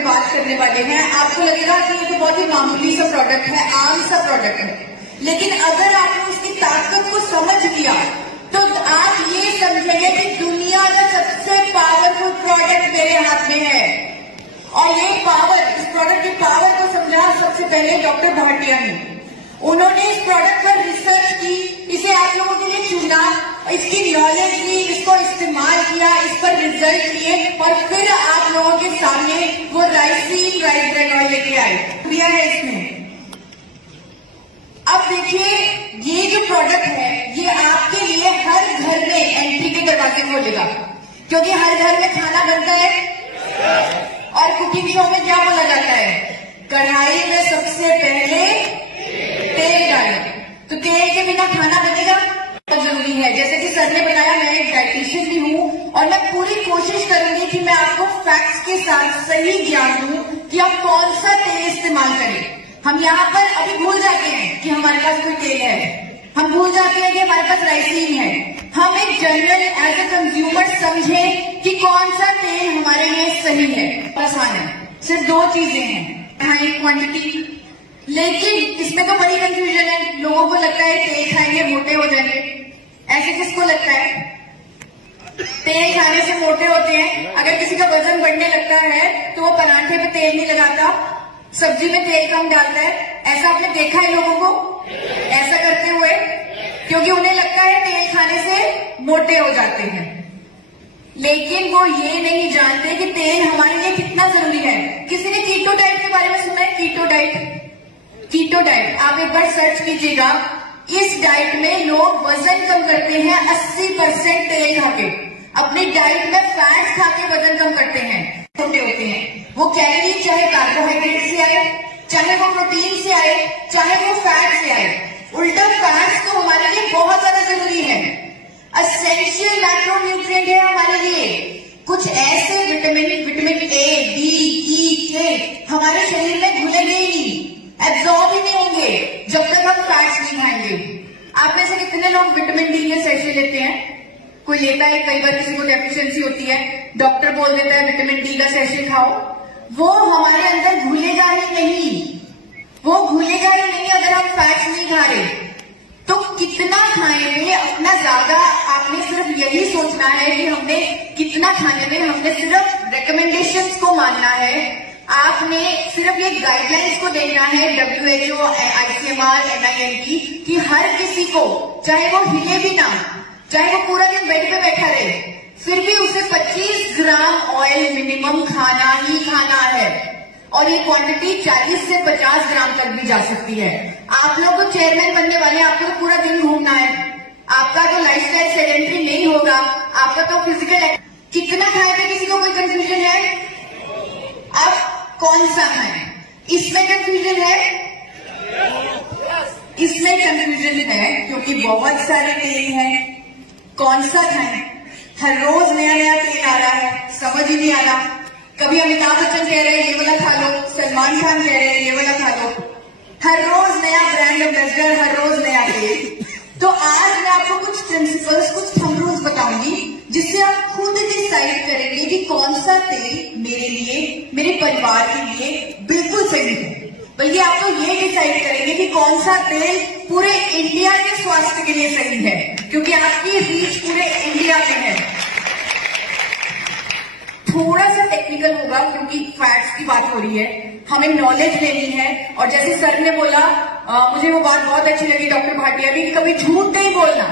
में बात करने वाले हैं, आपको लगेगा कि ये तो बहुत ही मामूली सा प्रोडक्ट है, आम सा प्रोडक्ट है, लेकिन अगर आपने उसकी ताकत को समझ लिया तो आप ये समझेंगे कि दुनिया का सबसे पावरफुल प्रोडक्ट मेरे हाथ में है। और ये पावर, इस प्रोडक्ट की पावर को समझा सबसे पहले डॉक्टर भाटिया ने। उन्होंने इस प्रोडक्ट पर रिसर्च की, इसे आप लोगों के लिए चुना, इसकी नॉलेज ली, इसको इस्तेमाल किया, इस पर रिजल्ट लिए और फिर आप लोगों के सामने वो राइसीन राइस ब्रांड ऑयल लेके आए, दिया है इसमें। अब देखिए, ये जो प्रोडक्ट है ये आपके लिए हर घर में एंट्री के दरवाजे खोलेगा, क्योंकि हर घर में खाना बनता है और कुकिंग शो में क्या बोला जाता है, कढ़ाई में सबसे पहले तेल डालें। तो तेल के बिना खाना बनेगा, बहुत जरूरी है। जैसे कि सर ने बताया, मैं एक डाइटिशियन भी हूँ और मैं पूरी कोशिश करूंगी कि मैं आपको फैक्ट्स के साथ सही ज्ञान दूं कि आप कौन सा तेल इस्तेमाल करें। हम यहाँ पर अभी भूल जाते हैं कि हमारे पास कोई तेल है, हम भूल जाते हैं कि हमारे पास राइसीन है। हम एक जनरल एज ए कंज्यूमर समझें कि कौन सा तेल हमारे लिए सही है। आसान है, सिर्फ दो चीजें हैं, हाई क्वांटिटी। लेकिन इसमें तो बड़ी कंफ्यूजन है, लोगों को लगता है तेल खाएंगे मोटे हो जाएंगे। ऐसे किसको लगता है? तेल खाने से मोटे होते हैं। अगर किसी का वजन बढ़ने लगता है तो वो पराठे पे तेल नहीं लगाता, सब्जी में तेल कम डालता है। ऐसा आपने देखा है लोगों को ऐसा करते हुए, क्योंकि उन्हें लगता है तेल खाने से मोटे हो जाते हैं। लेकिन वो ये नहीं जानते कि तेल हमारे लिए कितना जरूरी है। किसी ने कीटो डाइट के बारे में सुना है? कीटो डाइट, कीटो डाइट आप एक बार सर्च कीजिएगा। इस डाइट में लोग वजन कम करते हैं 80% तेल खा के, अपनी डाइट में फैट्स खा के वजन कम करते हैं, छोटे होते हैं। वो कैलोरी चाहे कार्बोहाइड्रेट से आए, चाहे वो प्रोटीन से आए, चाहे वो फैट से आए। उल्टा फैट्स तो हमारे लिए बहुत ज्यादा जरूरी है, एसेंशियल मैक्रोन्यूट्रिएंट है हमारे लिए। कुछ ऐसे विटामिन ए, डी, ई, के हमारे शरीर में घुलेंगे ही नहीं, एब्जॉर्ब ही नहीं होंगे जब तक हम फैट्स नहीं खाएंगे। आप में से कितने लोग विटामिन डी के सेशे लेते हैं? कोई लेता है? कई बार किसी को डेफिशिएंसी होती है, डॉक्टर बोल देता है विटामिन डी का सेशे खाओ। वो हमारे अंदर घुलेगा ही नहीं, वो घुलेगा ही नहीं अगर हम फैट्स नहीं खा रहे। तो कितना खाएंगे अपना ज्यादा, आपने सिर्फ यही सोचना है कि हमने कितना खाने में, हमने सिर्फ रिकमेंडेशंस को मानना है। आपने सिर्फ ये गाइडलाइंस को देखना है, WHO, ICMR, NIMT, कि हर किसी को, चाहे वो हिले भी ना, चाहे वो पूरा दिन बेड पे बैठा रहे, फिर भी उसे 25 ग्राम ऑयल मिनिमम खाना ही खाना है। और ये क्वांटिटी 40 से 50 ग्राम तक भी जा सकती है। आप लोग तो चेयरमैन बनने वाले, आपको तो पूरा दिन घूमना है, आपका तो लाइफस्टाइल सेडेंटरी नहीं होगा, आपका तो फिजिकल। कितना खाए पे किसी को कोई कंफ्यूजन है? अब कौन सा खाएं, इसमें कंफ्यूजन है, इसमें कंफ्यूजन है, क्योंकि बहुत सारे तेल हैं। कौन सा खाएं? हर रोज नया नया तेल आ रहा है, समझ ही नहीं आ रहा। कभी अमिताभ बच्चन कह रहे हैं ये वाला खा लो, सलमान खान कह रहे हैं ये वाला खा लो। हर रोज नया ब्रांड एम्बेसडर, हर रोज नया तेल। तो आज मैं आपको कुछ प्रिंसिपल्स, कुछ थंब रूल्स बताऊंगी, जिससे आप खुद डिसाइड करेंगे कि कौन सा तेल मेरे लिए, मेरे परिवार के लिए बिल्कुल सही है। बल्कि आप तो ये डिसाइड करेंगे कि कौन सा तेल पूरे इंडिया के स्वास्थ्य के लिए सही है, क्योंकि आपकी रीच पूरे इंडिया में है। थोड़ा सा टेक्निकल होगा क्योंकि फैट्स की बात हो रही है, हमें नॉलेज लेनी है। और जैसे सर ने बोला, मुझे वो बात बहुत अच्छी लगी डॉक्टर भाटिया की, कभी झूठ नहीं बोलना,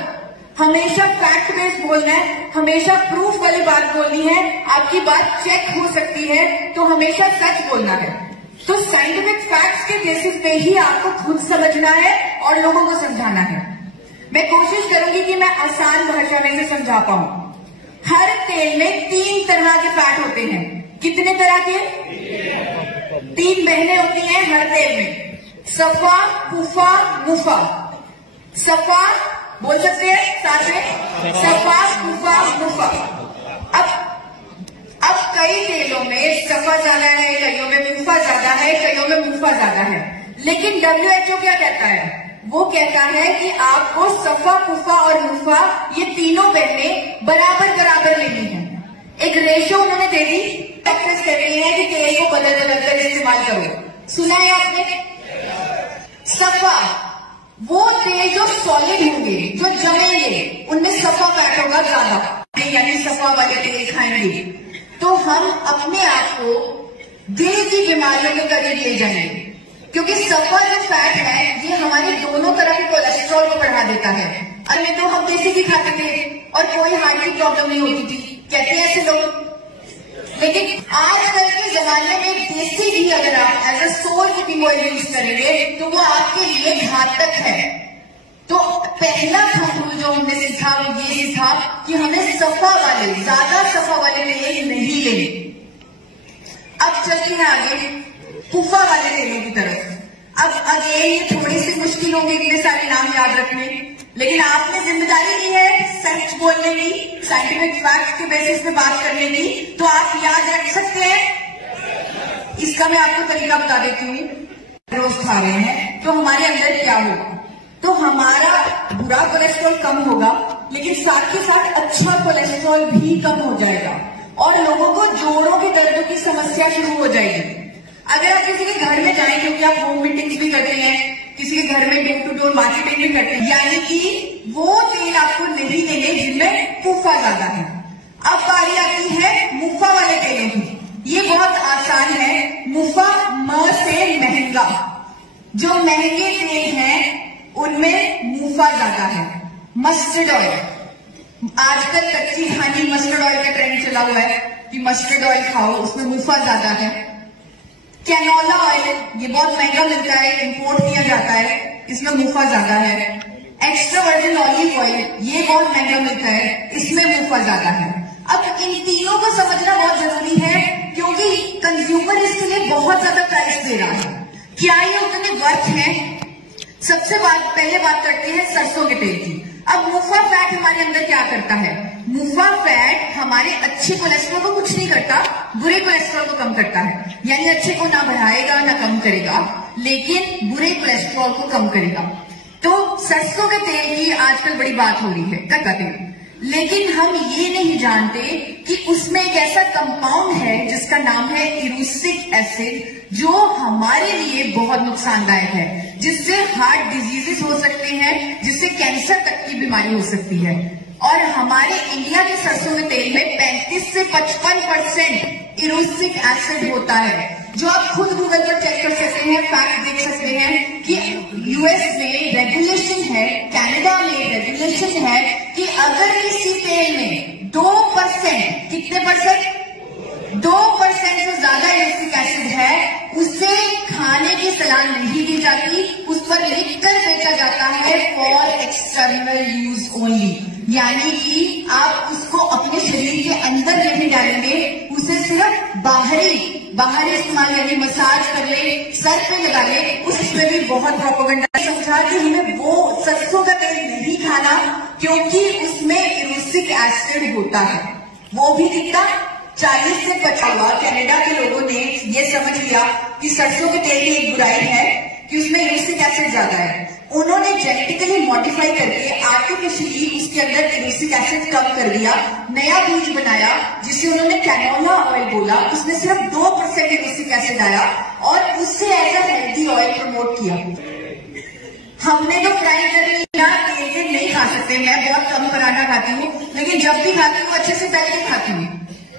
हमेशा फैक्ट बेस्ड बोलना है, हमेशा प्रूफ वाली बात बोलनी है। आपकी बात चेक हो सकती है तो हमेशा सच बोलना है। तो साइंटिफिक फैक्ट्स के बेसिस पे ही आपको खुद समझना है और लोगों को समझाना है। मैं कोशिश करूंगी कि मैं आसान भाषा में से समझा पाऊं। हर तेल में 3 तरह के फैट होते हैं। कितने तरह के? 3 बहनें होती हैं हर तेल में, सफा, कुफा, मुफा। सफा बोल सकते हैं साथ में, सफा, कुफा, मुफा। अब कई तेलों में सफा ज्यादा है, कईयों में मुफा ज्यादा है, कईयों में मुफा ज्यादा है। लेकिन WHO क्या कहता है? वो कहता है कि आपको सफा, कुफा और मुफा, ये तीनों बहनें बराबर बराबर लेनी है। एक रेशो उन्होंने दे दी, डॉक्टर्स कहते हैं कि तेल को बदल बदल कर इस्तेमाल करो। सुना है आपने? सफा वो तेल जो सॉलिड होंगे, जो जमेंगे, उनमें सफा फैट होगा ज्यादा, यानी सफा वाले तेल खाएंगे तो हम अपने आप को दिल की बीमारियों के करीब ले जाएंगे, क्योंकि सफा जो फैट है ये हमारे दोनों तरह के कोलेस्ट्रॉल को बढ़ा देता है। अरे तो हम देसी घी खाते थे और कोई हार्ट की प्रॉब्लम नहीं होती थी, कहते हैं ऐसे लोग। लेकिन आजकल के जमाने में देसी घी अगर आप as a sole cooking oil use करेंगे तो वो आपके लिए घातक है। तो पहला रूल जो हमने सीखा वो ये सीखा कि हमें सफा वाले, ज्यादा सफा वाले तेल नहीं लेने। अब चलते हैं आगे पुफा वाले तेलों की तरफ। अब अगेन ये थोड़ी सी मुश्किल होगी इतने सारे नाम याद रखने, लेकिन आपने जिम्मेदारी ली है सच बोलने की, साइंटिफिक फैक्ट के बेसिस पे बात करने की, तो आप याद रख सकते हैं। इसका मैं आपको तरीका बता देती हूँ। रोज खा रहे हैं तो हमारे अंदर क्या होगा, तो हमारा बुरा कोलेस्ट्रॉल कम होगा, लेकिन साथ के साथ अच्छा कोलेस्ट्रॉल भी कम हो जाएगा और लोगों को जोड़ों के दर्द की समस्या शुरू हो जाएगी। अगर आप किसी के घर में जाएं, क्योंकि आप होम मीटिंग्स भी करते हैं, किसी के घर में डोर टू डोर मार्केटिंग भी करते हैं, यानी कि वो तेल आपको नहीं लेंगे जिनमें मुफा ज्यादा है। अब बारी आती है मुफा वाले तेलों की। ये बहुत आसान है। मुफा म से महंगा, जो महंगे तेल हैं उनमें मुफा ज्यादा है। मस्टर्ड ऑयल, आजकल कच्ची खानी मस्टर्ड ऑयल का ट्रेंड चला हुआ है कि मस्टर्ड ऑयल खाओ, उसमें मुफा ज्यादा है। कैनोला ऑयल ये बहुत महंगा मिलता है, इंपोर्ट किया जाता है, इसमें मुफा ज्यादा है। एक्स्ट्रा वर्जिन ऑलिव ऑयल ये बहुत महंगा मिलता है, इसमें मुफा ज्यादा है। अब इन तीनों को समझना बहुत जरूरी है, क्योंकि कंज्यूमर इसके लिए बहुत ज्यादा प्राइस दे रहा है। क्या ये उतने वर्थ है? सबसे पहले बात करते हैं सरसों के तेल की। अब मुफा फैट हमारे अंदर क्या करता है? मुफा फैट हमारे अच्छे कोलेस्ट्रॉल को कुछ नहीं करता, बुरे कोलेस्ट्रॉल को कम करता है। यानी अच्छे को ना बढ़ाएगा ना कम करेगा, लेकिन बुरे कोलेस्ट्रॉल को कम करेगा। तो सरसों के तेल की आजकल बड़ी बात हो रही है, कच्चा तेल, लेकिन हम ये नहीं जानते कि उसमें एक ऐसा कंपाउंड है जिसका नाम है इरूसिक एसिड, जो हमारे लिए बहुत नुकसानदायक है, जिससे हार्ट डिजीजेस हो सकते हैं, जिससे कैंसर तक की बीमारी हो सकती है। और हमारे इंडिया के सरसों के तेल में 35 से 55% इरूसिक एसिड होता है, जो आप खुद गूगल पर चेक कर सकते हैं, फैक्ट देख सकते हैं कि यूएस में रेगुलेशन है, कनाडा में रेगुलेशन है कि अगर किसी तेल में 2%, कितने परसेंट? 2% से ज्यादा इरूसिक एसिड है, उसे खाने की सलाह नहीं दी जाती, उस पर लिखकर बेचा जाता है फॉर एक्सटर्नल यूज ओनली। यानी कि आप उसको अपने शरीर के अंदर नहीं डालेंगे, उसे सिर्फ बाहरी इस्तेमाल यानी मसाज कर ले, सर पे लगा ले, उसमें भी बहुत प्रोपेगेंडा समझा कि हमें वो सरसों का तेल नहीं खाना, क्योंकि उसमें इरूसिक एसिड होता है। वो भी कितना? 40 से 50। कनाडा के लोगों ने ये समझ लिया कि सरसों के तेल की एक बुराई है कि उसमें इरूसिक एसिड ज्यादा है। उन्होंने जेनेटिकली मॉडिफाई करके आर्टिफिशियली उसके अंदर इरूसिक एसिड कम कर दिया, नया बीज बनाया जिसे उन्होंने कैनोला ऑयल बोला, उसमें सिर्फ 2% इरूसिक एसिड आया और उससे as a healthy oil promote किया। हमने तो फ्राई कर लिया, तेल नहीं खा सकते। मैं बहुत कम पराठा खाती हूँ, लेकिन जब भी खाती हूँ अच्छे से तल के खाती हूँ,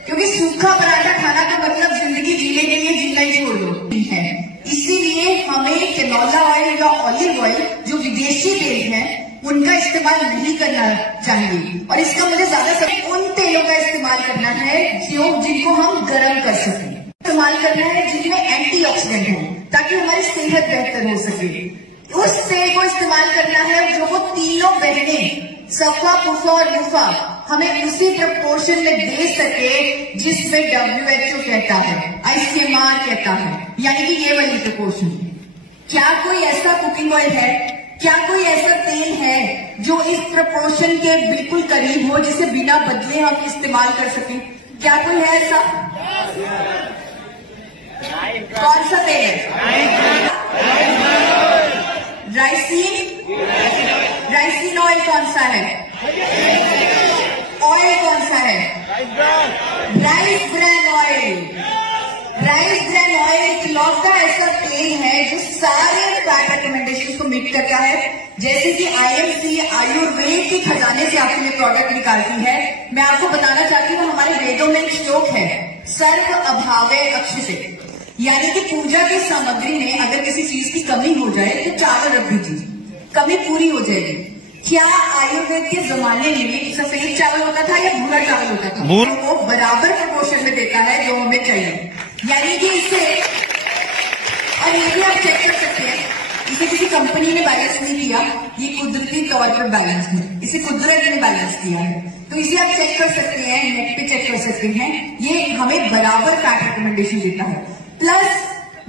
क्योंकि सूखा पराठा खाना का मतलब जिंदगी जीने के लिए जीना ही छोड़ दो है। इसीलिए हमें कैनोला ऑयल या ऑलिव ऑयल जो विदेशी तेल है उनका इस्तेमाल नहीं करना चाहिए, और इसका मुझे ज्यादातर उन तेलों का इस्तेमाल करना है जिनको हम गर्म कर सकें। इस्तेमाल करना है जिनमें एंटीऑक्सीडेंट हो, ताकि हमारी सेहत बेहतर हो सके। उस तेल को इस्तेमाल करना है जो वो तीनों बहनें सफा, पुफा और मुफा हमें उसी प्रपोर्शन में दे सके जिसमें WHO कहता है, ICMR कहता है, यानी कि ये वाली प्रपोर्शन। क्या कोई ऐसा कुकिंग ऑयल है, क्या कोई ऐसा तेल है जो इस प्रपोर्शन के बिल्कुल करीब हो, जिसे बिना बदले हम इस्तेमाल कर सकें? क्या कोई है ऐसा? कौन सा तेल है? राइसिन ऑयल कौन सा है? ऑयल कौन सा है? Rice bran oil. Rice bran oil इकलौता ऐसा तेल है जो सारे फैट रिकमेंडेशन को मीट करता है। जैसे कि आईएमसी आयुर्वेद के खजाने से आपके लिए प्रोडक्ट निकालती है। मैं आपको बताना चाहती हूँ, हमारे वेदों में एक श्लोक है, सर्व अभावे अक्षते, यानी कि पूजा की सामग्री में अगर किसी चीज की कमी हो जाए तो चावल रख दीजिए, कमी पूरी हो जाएगी। क्या आयुर्वेद के जमाने में सफेद चावल होता था या भूरा चावल होता था? तो वो बराबर प्रपोर्शन में देता है जो हमें चाहिए, यानी कि इसे, और ये भी आप चेक कर सकते हैं, इसे किसी कंपनी ने बैलेंस नहीं किया, ये कुदरती तौर पर बैलेंस है, इसे कुदरत ने बैलेंस किया है। तो इसे आप चेक कर सकते हैं, नेट पे चेक कर सकते हैं, ये हमें बराबर फैट रिकमेंडेशन देता है। प्लस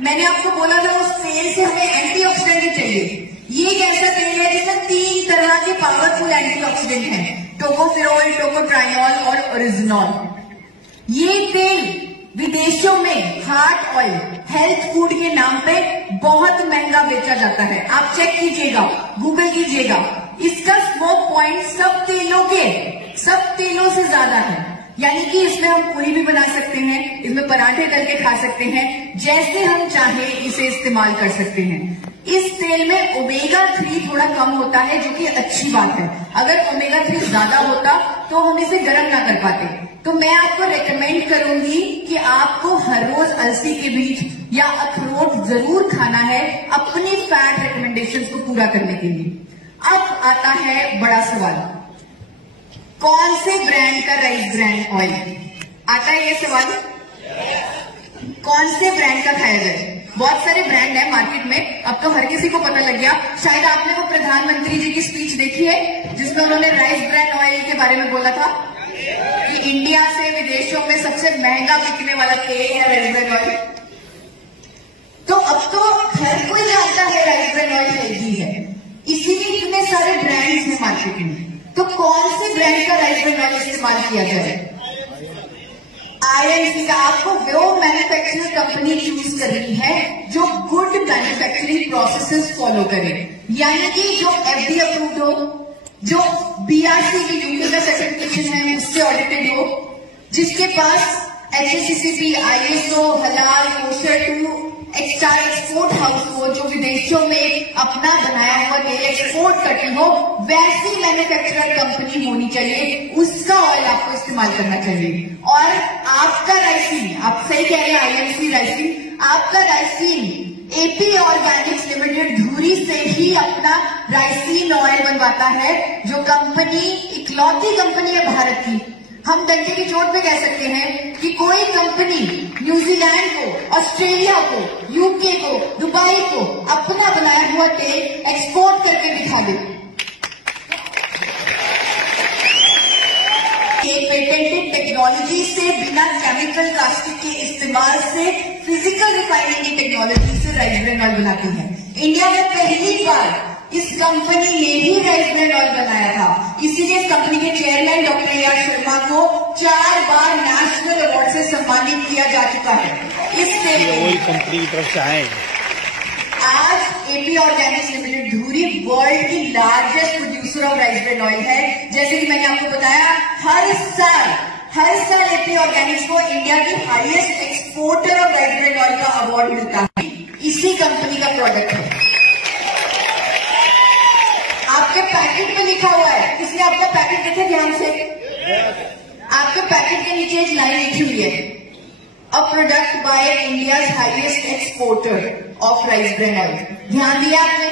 मैंने आपको बोला था उस तेल से हमें एंटीऑक्सीडेंट चाहिए। ये एक ऐसा तेल है जिसमें 3 तरह के पावरफुल एंटीऑक्सीडेंट हैं, टोकोफेरोल, टोकोट्राइनॉल और ओरिजिनॉल। ये तेल विदेशों में हार्ट ऑयल, हेल्थ फूड के नाम पे बहुत महंगा बेचा जाता है। आप चेक कीजिएगा, गूगल कीजिएगा, इसका स्मोक पॉइंट सब तेलों से ज्यादा है। यानी कि इसमें हम पूरी भी बना सकते हैं, इसमें पराठे तल के खा सकते हैं, जैसे हम चाहे इसे इस्तेमाल कर सकते हैं। इस तेल में ओमेगा 3 थोड़ा कम होता है, जो कि अच्छी बात है। अगर ओमेगा 3 ज्यादा होता तो हम इसे गर्म ना कर पाते। तो मैं आपको रेकमेंड करूंगी कि आपको हर रोज अलसी के बीज या अखरोट जरूर खाना है अपनी फैट रिकमेंडेशंस को पूरा करने के लिए। अब आता है बड़ा सवाल, कौन से ब्रांड का राइस ब्रांड ऑयल आता है? ये सवाल कौन से ब्रांड का खाया जाए? बहुत सारे ब्रांड है मार्केट में, अब तो हर किसी को पता लग गया। शायद आपने वो प्रधानमंत्री जी की स्पीच देखी है जिसमें उन्होंने राइस ब्रांड ऑयल के बारे में बोला था कि इंडिया से विदेशों में सबसे महंगा बिकने वाला तेल है राइस ब्रांड ऑयल। तो अब तो हर कोई जानता है राइस ब्रांड ऑयल हेल्दी है, इसीलिए इतने सारे ब्रांड्स हैं मार्केट में। तो कौन से ब्रांड का राइस ब्रांड ऑयल इस्तेमाल किया जाए? आईएमसी का। आपको वो मैन्युफैक्चरर कंपनी चूज करनी है जो गुड मैन्युफैक्चरिंग प्रोसेसेस फॉलो करे, यानी कि जो एफडी अप्रूव्ड हो, जो बीआरसी की यूके का सर्टिफिकेशन है उससे ऑडिटेड हो, जिसके पास एचएसीसीपी, आईएसओ, हलाल, कोशर टू एक्सपोर्ट हाउस हो, जो विदेशों में अपना बनाया हुआ तेल एक्सपोर्ट करती हो, वैसी मैन्युफैक्चरर कंपनी होनी चाहिए। उसका ऑयल आपको इस्तेमाल करना चाहिए। और आपका राइसिन, आप सही कह रहे हैं, आईएमसी राइसिन, आपका राइसिन एपी ऑर्गेनिक्स लिमिटेड धुरी से ही अपना राइसिन ऑयल बनवाता है, जो कंपनी इकलौती कंपनी है भारत की। हम डंडे की चोट पे कह सकते हैं कि कोई कंपनी न्यूजीलैंड को, ऑस्ट्रेलिया को, यूके को, दुबई को अपना बनाया हुआ तेल एक्सपोर्ट करके दिखा दे। पेटेंटेड टेक्नोलॉजी से, बिना केमिकल कास्टिक के इस्तेमाल से, फिजिकल रिफाइनिंग की टेक्नोलॉजी से राइस ब्रांड ऑयल बनाती है। इंडिया में पहली बार इस कंपनी ने ही राइस ब्रांड ऑयल बनाया था। इसीलिए इस कंपनी के chairman doctor A R Sharma को 4 बार नेशनल अवार्ड से सम्मानित किया जा चुका है। इस तेल कंपनी की तरफ से आए। आज एपी ऑर्गेनिक्स लिमिटेड धुरी वर्ल्ड की largest producer of rice bran oil है। जैसे कि मैंने आपको बताया, हर साल एपी ऑर्गेनिक्स को इंडिया की highest exporter of rice bran oil का अवार्ड मिलता है, इसी कंपनी का प्रोडक्ट है। आपके पैकेट पे लिखा हुआ है, किसने आपका पैकेट देखे ध्यान से? आपके पैकेट के नीचे एक लाइन लिखी हुई है, a product by India's highest exporter of rice bran oil. ध्यान दिया आपने?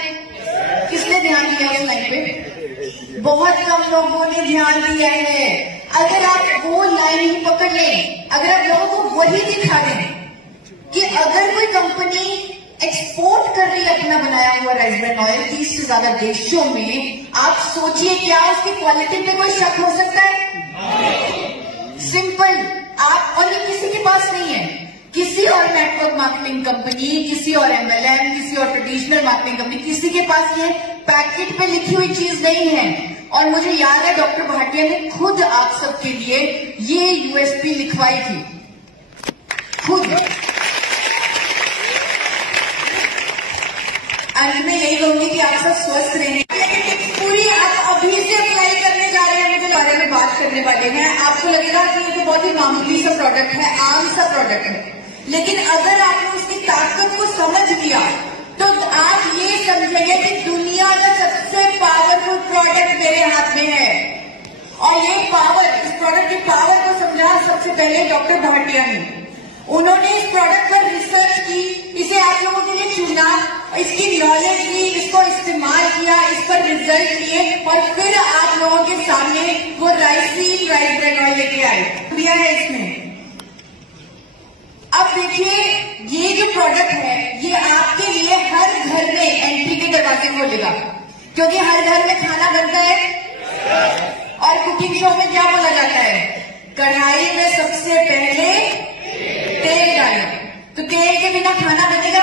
किसने ध्यान दिया उस लाइन पे? बहुत कम लोगों ने ध्यान दिया है। अगर आप वो लाइन ही पकड़ लें, अगर आप लोगों को वही दिखा दें कि अगर कोई कंपनी एक्सपोर्ट कर रही है अपना बनाया हुआ राइस ब्रांड ऑयल 30 से ज्यादा देशों में, आप सोचिए क्या उसकी क्वालिटी पे कोई शक हो सकता है? सिंपल। आप, और ये किसी के पास नहीं है, किसी और नेटवर्क मार्केटिंग कंपनी, किसी और एमएलएम, किसी और ट्रेडिशनल मार्केटिंग कंपनी, किसी के पास ये पैकेट पे लिखी हुई चीज नहीं है। और मुझे याद है डॉक्टर भाटिया ने खुद आप सबके लिए ये यूएसपी लिखवाई थी, खुद। अंत में यही कहूंगी कि आप सब स्वस्थ रहें। पूरी आप अभी से अप्लाई करने जा रहे हैं, मुझे बारे में बात करने वाले हैं। आपको लगेगा कि ये तो बहुत ही मामूली सा प्रोडक्ट है, आम सा प्रोडक्ट है, लेकिन अगर आपने उसकी ताकत को समझ लिया तो आप ये समझेंगे कि दुनिया का सबसे पावरफुल प्रोडक्ट मेरे हाथ में है। और ये पावर, इस प्रोडक्ट की पावर को समझा सबसे पहले डॉक्टर भाटिया ने। उन्होंने इस प्रोडक्ट पर रिसर्च की, इसे आप लोगों के लिए चुना, इसकी नॉलेज ली, इसको इस्तेमाल किया, इस पर रिजल्ट लिए और फिर आप लोगों के सामने वो राइस ब्रेड ऑयल लेके आए दिया है इसमें। अब देखिए, ये जो प्रोडक्ट है ये आपके लिए हर घर में एंट्री के दरवाजे खोलेगा, क्योंकि हर घर में खाना बनता है और कुकिंग शो में क्या बोला जाता है, कढ़ाई में सबसे पहले तेल डालें। तो तेल के बिना खाना बनेगा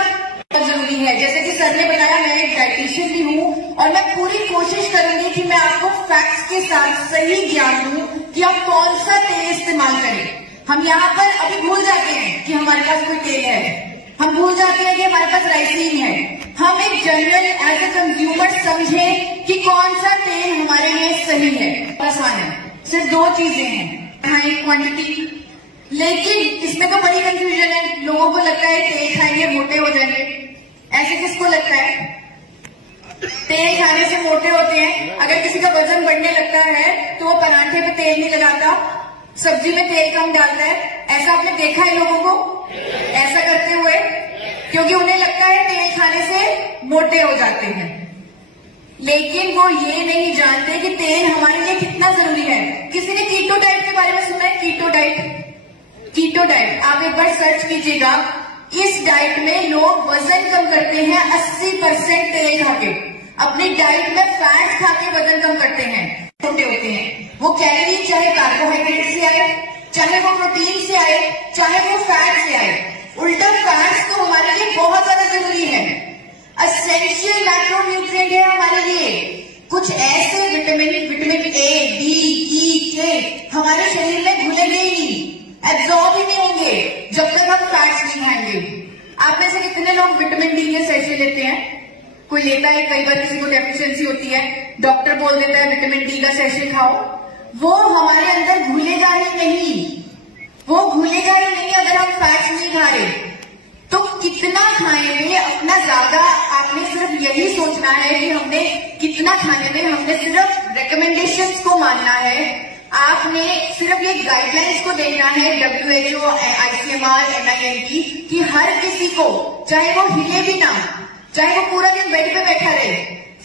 बहुत जरूरी है। जैसे कि सर ने बताया, मैं एक डाइटिशियन भी हूँ और मैं पूरी कोशिश करूंगी कि मैं आपको फैक्ट्स के साथ सही ज्ञान दूं कि आप कौन सा तेल इस्तेमाल करें। हम यहाँ पर अभी भूल जाते हैं कि हमारे पास कोई तेल है, हम भूल जाते हैं कि हमारे पास राइसिन है। हम एक जनरल एज ए कंज्यूमर समझें कि कौन सा तेल हमारे लिए सही है। आसान है, सिर्फ दो चीजें हैं, हाई क्वांटिटी। लेकिन इसमें तो बड़ी कंफ्यूजन है। लोगों को लगता है तेल खाएंगे मोटे हो जाएंगे। ऐसे किसको लगता है? तेल खाने से मोटे होते हैं। अगर किसी का वजन बढ़ने लगता है तो वो पराठे पे तेल नहीं लगाता, सब्जी में तेल कम डालता है। ऐसा आपने देखा है लोगों को ऐसा करते हुए? क्योंकि उन्हें लगता है तेल खाने से मोटे हो जाते हैं। लेकिन वो ये नहीं जानते कि तेल हमारे लिए कितना जरूरी है। किसी ने कीटो डाइट के बारे में सुना है? कीटो डाइट, कीटो डाइट आप एक बार सर्च कीजिएगा। इस डाइट में लोग वजन कम करते हैं 80% तेल खाके। अपनी डाइट में फैट खाके वजन कम करते हैं, छोटे होते हैं। वो कैलोरी चाहे कार्बोहाइड्रेट से आए, चाहे वो प्रोटीन से आए, चाहे वो फैट से आए। उल्टा फैट्स तो हमारे लिए बहुत ज्यादा जरूरी है, एसेंशियल मैक्रोन्यूट्रिएंट है हमारे लिए। कुछ ऐसे विटामिन ए, डी, ई, के हमारे शरीर में घुलेंगे ही नहीं, एब्जॉर्ब ही नहीं होंगे जब तक हम फैट्स नहीं खाएंगे। आप में से कितने लोग विटामिन डी के सैशे लेते हैं? कोई लेता है? कई बार किसी को डेफिशिएंसी होती है, डॉक्टर बोल देता है विटामिन डी का सैशे खाओ। वो हमारे अंदर घुलेगा ही नहीं, वो घुलेगा ही नहीं अगर हम फैट्स नहीं खा रहे। तो कितना खाएंगे अपना ज्यादा, आपने सिर्फ यही सोचना है कि हमने कितना खाने में, हमने सिर्फ रिकमेंडेशंस को मानना है। आपने सिर्फ ये गाइडलाइंस को देखना है WHO, ICMR, NIMT कि हर किसी को, चाहे वो हिले भी ना, चाहे वो पूरा दिन बेड पे बैठा रहे,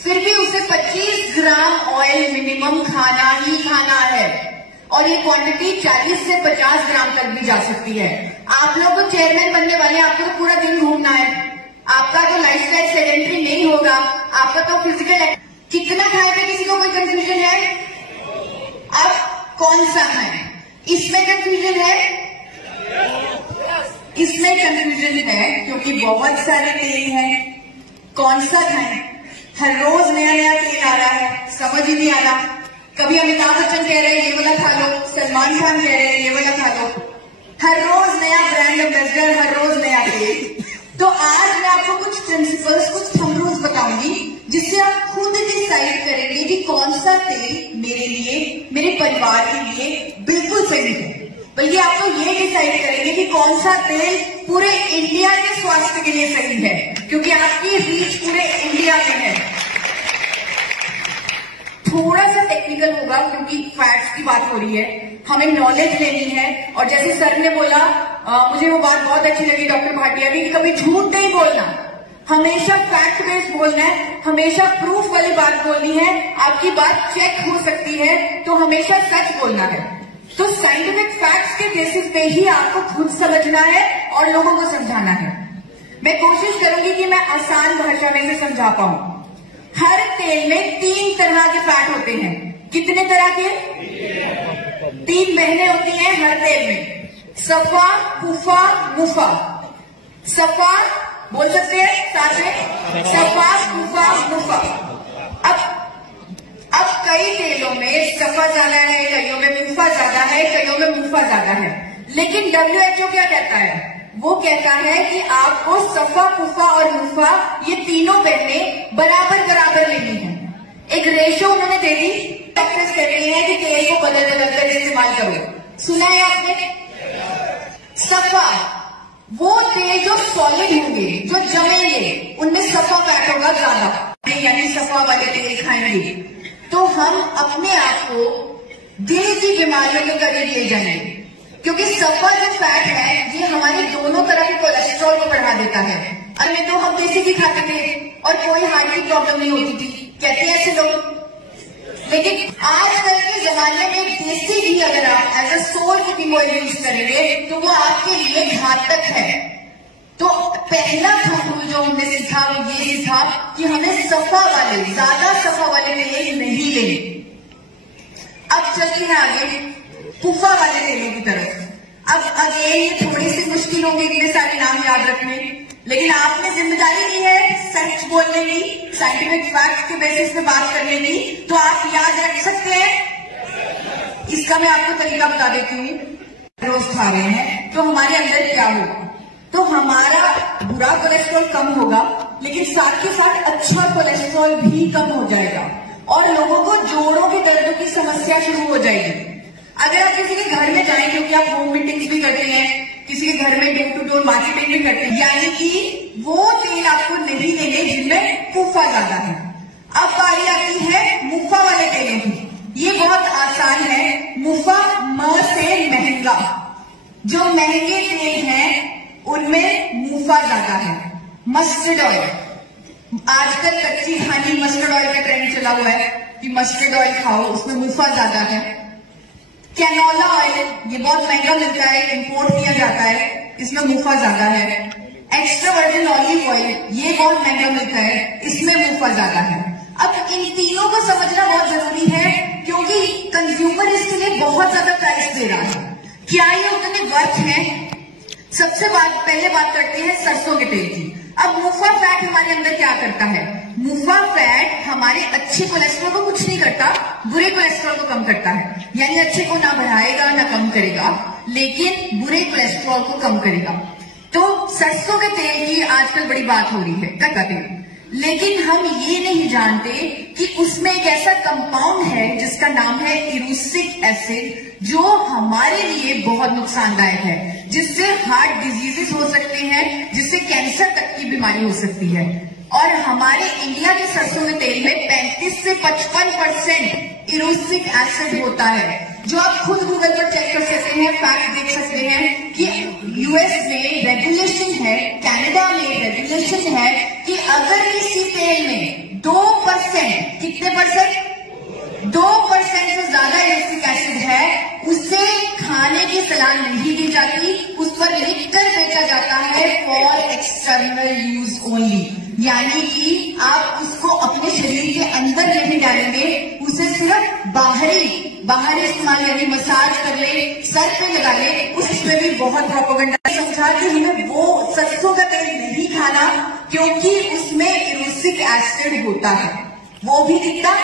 फिर भी उसे 25 ग्राम ऑयल मिनिमम खाना ही खाना है। और ये क्वांटिटी 40 से 50 ग्राम तक भी जा सकती है। आप लोग तो चेयरमैन बनने वाले हैं, आपको तो पूरा दिन घूमना है, आपका तो लाइफस्टाइल सेडेंटरी नहीं होगा, आपका तो फिजिकल। कितना खाए पे किसी को कोई कंफ्यूजन है? अब कौन सा खाए, इसमें कंफ्यूजन है? इसमें कंफ्यूजन है क्योंकि बहुत सारे तेल हैं। कौन सा खाएं? हर रोज नया नया तेल आ रहा है, समझ ही नहीं आ रहा। कभी अमिताभ बच्चन कह रहे हैं ये वाला खा लो, सलमान खान कह रहे हैं ये वाला खा लो। हर रोज नया ब्रांड एम्बेसडर, हर रोज नया तेल। तो आज मैं आपको कुछ प्रिंसिपल्स, कुछ थंब रूल्स बताऊंगी जिससे आप खुद डिसाइड करेंगे कि कौन सा तेल मेरे लिए, मेरे परिवार के लिए बिल्कुल सही है। बल्कि आप तो ये डिसाइड करेंगे कि कौन सा तेल पूरे इंडिया के स्वास्थ्य के लिए सही है, क्योंकि आपकी रीच पूरे इंडिया में है। थोड़ा सा टेक्निकल होगा क्योंकि फैक्ट्स की बात हो रही है, हमें नॉलेज लेनी है। और जैसे सर ने बोला, मुझे वो बात बहुत अच्छी लगी डॉक्टर भाटिया की, कि कभी झूठ नहीं बोलना, हमेशा फैक्ट बेस्ड बोलना है, हमेशा प्रूफ वाली बात बोलनी है। आपकी बात चेक हो सकती है तो हमेशा सच बोलना है। तो साइंटिफिक फैक्ट्स के बेसिस पे ही आपको खुद समझना है और लोगों को समझाना है। मैं कोशिश करूंगी कि मैं आसान भाषा में से समझा पाऊं। हर तेल में 3 तरह के फैट होते हैं। कितने तरह के? 3 बहनें होती हैं हर तेल में, सफा, कुफा, मुफा। सफा बोल सकते हैं साथ में, सफा, कुफा, मुफा। अब कई तेलों में सफा ज्यादा है, कईयों में मुफा ज्यादा है, कईयों में मुफा ज्यादा है। लेकिन WHO क्या कहता है? वो कहता है कि आपको सफा, कुफा और मुफा, ये तीनों बहनें बराबर बराबर लेनी है। एक रेशो उन्होंने दे दी, प्रैक्टिस कर रही है कि तेल को बदल बदल कर इस्तेमाल करो। सुना है आपने? सफा वो तेल जो सॉलिड होंगे, जो जमेंगे, उनमें सफा फैट होगा ज्यादा, यानी सफा वाले तेल खाएंगे तो हम अपने आप को दिल की बीमारियों के करीब ले जाएंगे, क्योंकि सफा जो फैट है ये हमारे दोनों तरह के कोलेस्ट्रॉल को बढ़ा देता है। अरे तो हम देसी घी खाते थे और कोई हार्ट की प्रॉब्लम नहीं होती थी, कहते हैं ऐसे लोग। लेकिन आजकल के जमाने में देसी घी अगर आप as a sole cooking oil use करेंगे तो वो आपके लिए घातक है। तो पहला रूल जो हमने सीखा वो ये सीखा कि हमें सफा वाले, ज्यादा सफा वाले तेल नहीं लेने। अब चलते हैं आगे पुफा वाले तेलों की तरफ। अब अगेन ये थोड़ी सी मुश्किल होंगे इतने सारे नाम याद रखने, लेकिन आपने जिम्मेदारी ली है सच बोलने की, साइंटिफिक फैक्ट के बेसिस पे बात करने की, तो आप याद रख सकते हैं। इसका मैं आपको तरीका बता देती हूँ। रोज खा रहे हैं तो हमारे अंदर क्या होगा, तो हमारा बुरा कोलेस्ट्रॉल कम होगा, लेकिन साथ के साथ अच्छा कोलेस्ट्रॉल भी कम हो जाएगा और लोगों को जोड़ों के दर्द की समस्या शुरू हो जाएगी। अगर आप किसी के घर में जाएं, क्योंकि आप होम मीटिंग्स भी करते हैं, किसी के घर में डोर टू डोर मार्केटिंग भी करते हैं, यानी कि वो तेल आपको नहीं लेने जिनमें पुफा ज्यादा है। अब बारी आती है मुफा वाले तेलों की। ये बहुत आसान है। मुफा म से महंगा, जो महंगे तेल हैं उनमें मुफा ज्यादा है। मस्टर्ड ऑयल, आजकल कच्ची खानी मस्टर्ड ऑयल का ट्रेंड चला हुआ है कि मस्टर्ड ऑयल खाओ, उसमें मुफा ज्यादा है। कैनोला ऑयल, ये बहुत महंगा मिलता है, इंपोर्ट किया जाता है, इसमें मुफा ज्यादा है। एक्स्ट्रा वर्जिन ऑलिव ऑयल, ये बहुत महंगा मिलता है, इसमें मुफा ज्यादा है। अब इन तीनों को समझना बहुत जरूरी है, क्योंकि कंज्यूमर इसके लिए बहुत ज्यादा प्राइस दे रहा है। क्या ये उतने वर्थ है? सबसे पहले बात करते हैं सरसों के तेल की। अब मुफा फैट हमारे अंदर क्या करता है? मुफा फैट हमारे अच्छे कोलेस्ट्रॉल को कुछ नहीं करता, बुरे कोलेस्ट्रॉल को कम करता है। यानी अच्छे को ना बढ़ाएगा ना कम करेगा, लेकिन बुरे कोलेस्ट्रॉल को कम करेगा। तो सरसों के तेल की आजकल बड़ी बात हो रही है, कच्चा तेल, लेकिन हम ये नहीं जानते कि उसमें एक ऐसा कंपाउंड है जिसका नाम है इरूसिक एसिड, जो हमारे लिए बहुत नुकसानदायक है, जिससे हार्ट डिजीजेस हो सकते हैं, जिससे कैंसर तक की बीमारी हो सकती है। और हमारे इंडिया के सरसों के तेल में 35 से 55% इरूसिक एसिड होता है, जो आप खुद गूगल पर चेक कर सकते हैं, फैक्ट देख सकते हैं कि यूएस में रेगुलेशन है, कनाडा में रेगुलेशन है कि अगर किसी तेल में 2%, कितने परसेंट? 2% से ज्यादा इरूसिक एसिड है, उसे खाने की सलाह नहीं दी जाती, उस पर लिखकर बेचा जाता है फॉर एक्सटर्नल यूज ओनली। यानी कि आप उसको अपने शरीर के अंदर नहीं डालेंगे, उसे सिर्फ बाहरी इस्तेमाल, यानी मसाज कर ले, सर पे लगा ले, उसमें भी बहुत प्रोपेगेंडा समझा कि हमें वो सरसों का तेल नहीं खाना, क्योंकि उसमें इरूसिक एसिड होता है। वो भी कितना?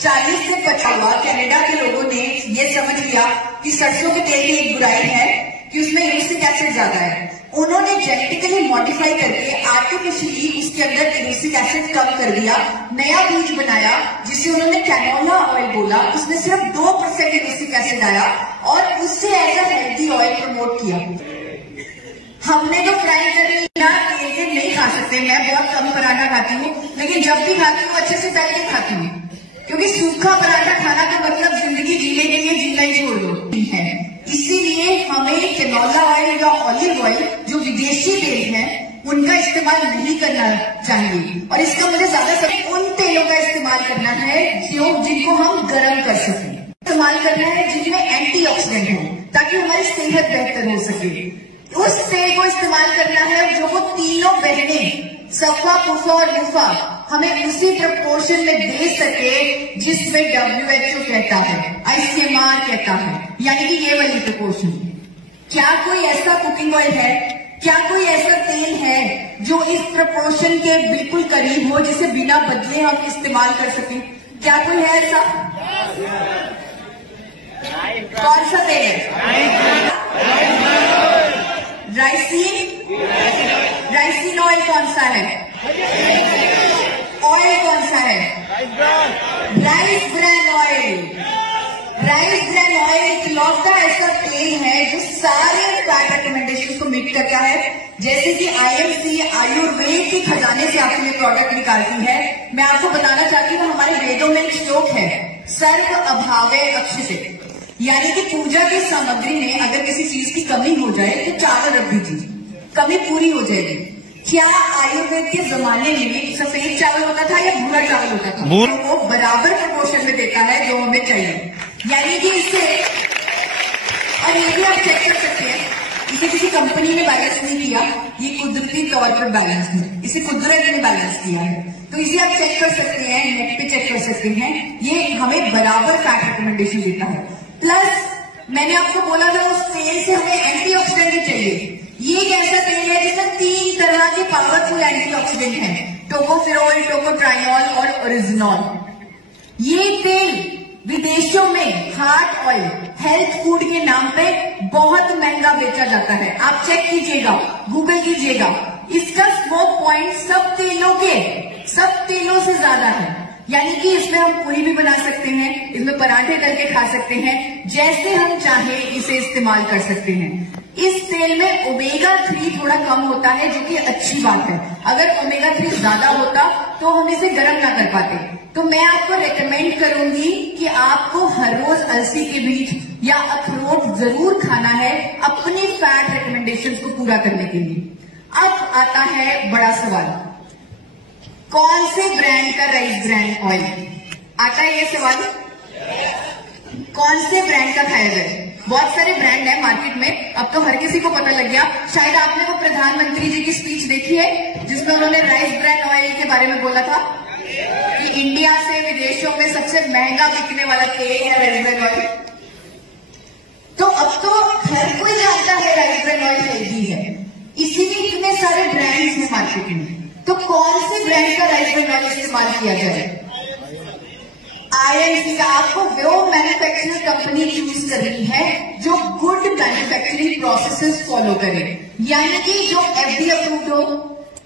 40 से 50। कनाडा के लोगों ने ये समझ लिया कि सरसों के तेल की एक बुराई है कि उसमें इरूसिक एसिड ज्यादा है। उन्होंने जेनेटिकली मॉडिफाई करके आर्टिफिशियली उसके अंदर इरूसिक एसिड कम कर दिया, नया बीज बनाया जिसे उन्होंने कैनोला ऑयल बोला, उसमें सिर्फ 2% इरूसिक एसिड आया और उससे as a healthy oil promote किया। हमने जो फ्राई कर लिया तेल नहीं खा सकते, मैं बहुत कम पराठा खाती हूँ, लेकिन जब भी खाती हूँ अच्छे से तल के खाती हूँ, क्योंकि सूखा पराठा खाना का मतलब जिंदगी जीने के लिए जीना ही छोड़ दो है। इसीलिए हमें कैनोला ऑयल या ऑलिव ऑयल, जो विदेशी तेल है, उनका इस्तेमाल नहीं करना चाहिए। और इसका मुझे ज्यादातर उन तेलों का इस्तेमाल करना है जिनको हम गर्म कर सकें, इस्तेमाल करना है जिनमें एंटीऑक्सीडेंट हो, ताकि हमारी सेहत बेहतर हो सके। उस तेल को इस्तेमाल करना है जो वो तीनों बहनें सफा, पुफा और मुफा हमें उसी प्रपोर्शन में दे सके जिसमें WHO कहता है, ICMR कहता है, यानी कि ये वाली प्रपोर्शन। क्या कोई ऐसा कुकिंग ऑयल है, क्या कोई ऐसा तेल है जो इस प्रपोर्शन के बिल्कुल करीब हो, जिसे बिना बदले हम इस्तेमाल कर सकें? क्या कोई है ऐसा? कौन सा तेल है? राइसिन ऑयल कौन सा है? ऑयल कौन सा है? Rice bran oil. Rice bran oil इकलौता ऐसा तेल है जो सारे फैट रिकमेंडेशन को मीट करता है, जैसे कि आईएमसी आयुर्वेद के खजाने से आपके लिए प्रोडक्ट निकालती है। मैं आपको बताना चाहती हूँ हमारे वेदों में एक श्लोक है, सर्व अभावे अक्षते, यानी कि पूजा की सामग्री में अगर किसी चीज की कमी हो जाए तो चावल रख दीजिए, कमी पूरी हो जाएगी। क्या आयुर्वेद के जमाने में सफेद चावल होता था या भूरा चावल होता था? तो वो बराबर प्रपोर्शन में देता है जो हमें चाहिए, यानी कि इससे, और ये भी आप चेक कर सकते हैं, इसे किसी कंपनी ने बैलेंस नहीं किया, ये कुदरती तौर पर बैलेंस है, इसे कुदरत ने बैलेंस किया है। तो इसे आप चेक कर सकते हैं, नेट पे चेक कर सकते हैं, ये हमें बराबर फैट रिकमेंडेशन देता है। प्लस मैंने आपको बोला था उस तेल से हमें एंटीऑक्सीडेंट भी चाहिए। ये एक ऐसा तेल है जिसमें 3 तरह के पावरफुल एंटीऑक्सीडेंट हैं, टोकोफेरोल, टोकोट्राइनॉल और ओरिजिनॉल। ये तेल विदेशों में हार्ट ऑयल, हेल्थ फूड के नाम पे बहुत महंगा बेचा जाता है। आप चेक कीजिएगा, गूगल कीजिएगा, इसका स्मोक पॉइंट सब तेलों से ज्यादा है। यानी कि इसमें हम पूरी भी बना सकते हैं, इसमें पराठे तल के खा सकते हैं, जैसे हम चाहे इसे इस्तेमाल कर सकते हैं। इस तेल में ओमेगा 3 थोड़ा कम होता है, जो कि अच्छी बात है। अगर ओमेगा 3 ज्यादा होता तो हम इसे गर्म ना कर पाते। तो मैं आपको रेकमेंड करूंगी कि आपको हर रोज अलसी के बीज या अखरोट जरूर खाना है अपनी फैट रिकमेंडेशंस को पूरा करने के लिए। अब आता है बड़ा सवाल, कौन से ब्रांड का राइस ब्रांड ऑयल आता है? ये सवाल कौन से ब्रांड का खाया जाए? बहुत सारे ब्रांड है मार्केट में, अब तो हर किसी को पता लग गया। शायद आपने वो प्रधानमंत्री जी की स्पीच देखी है जिसमें उन्होंने राइस ब्रांड ऑयल के बारे में बोला था कि इंडिया से विदेशों में सबसे महंगा बिकने वाला तेल है राइस ब्रांड ऑयल। तो अब तो हर कोई जानता है राइस ब्रांड ऑयल हेल्दी है, इसीलिए इतने सारे ब्रांड्स हैं मार्केट में। तो कौन से ब्रांड का राइस ब्रांड ऑयल इस्तेमाल किया जाए? आईएमसी का। आपको वो मैन्युफैक्चरिंग कंपनी चूज करनी है जो गुड मैन्युफैक्चरिंग प्रोसेसेस फॉलो करे, यानी कि जो एफडीए अप्रूव्ड हो,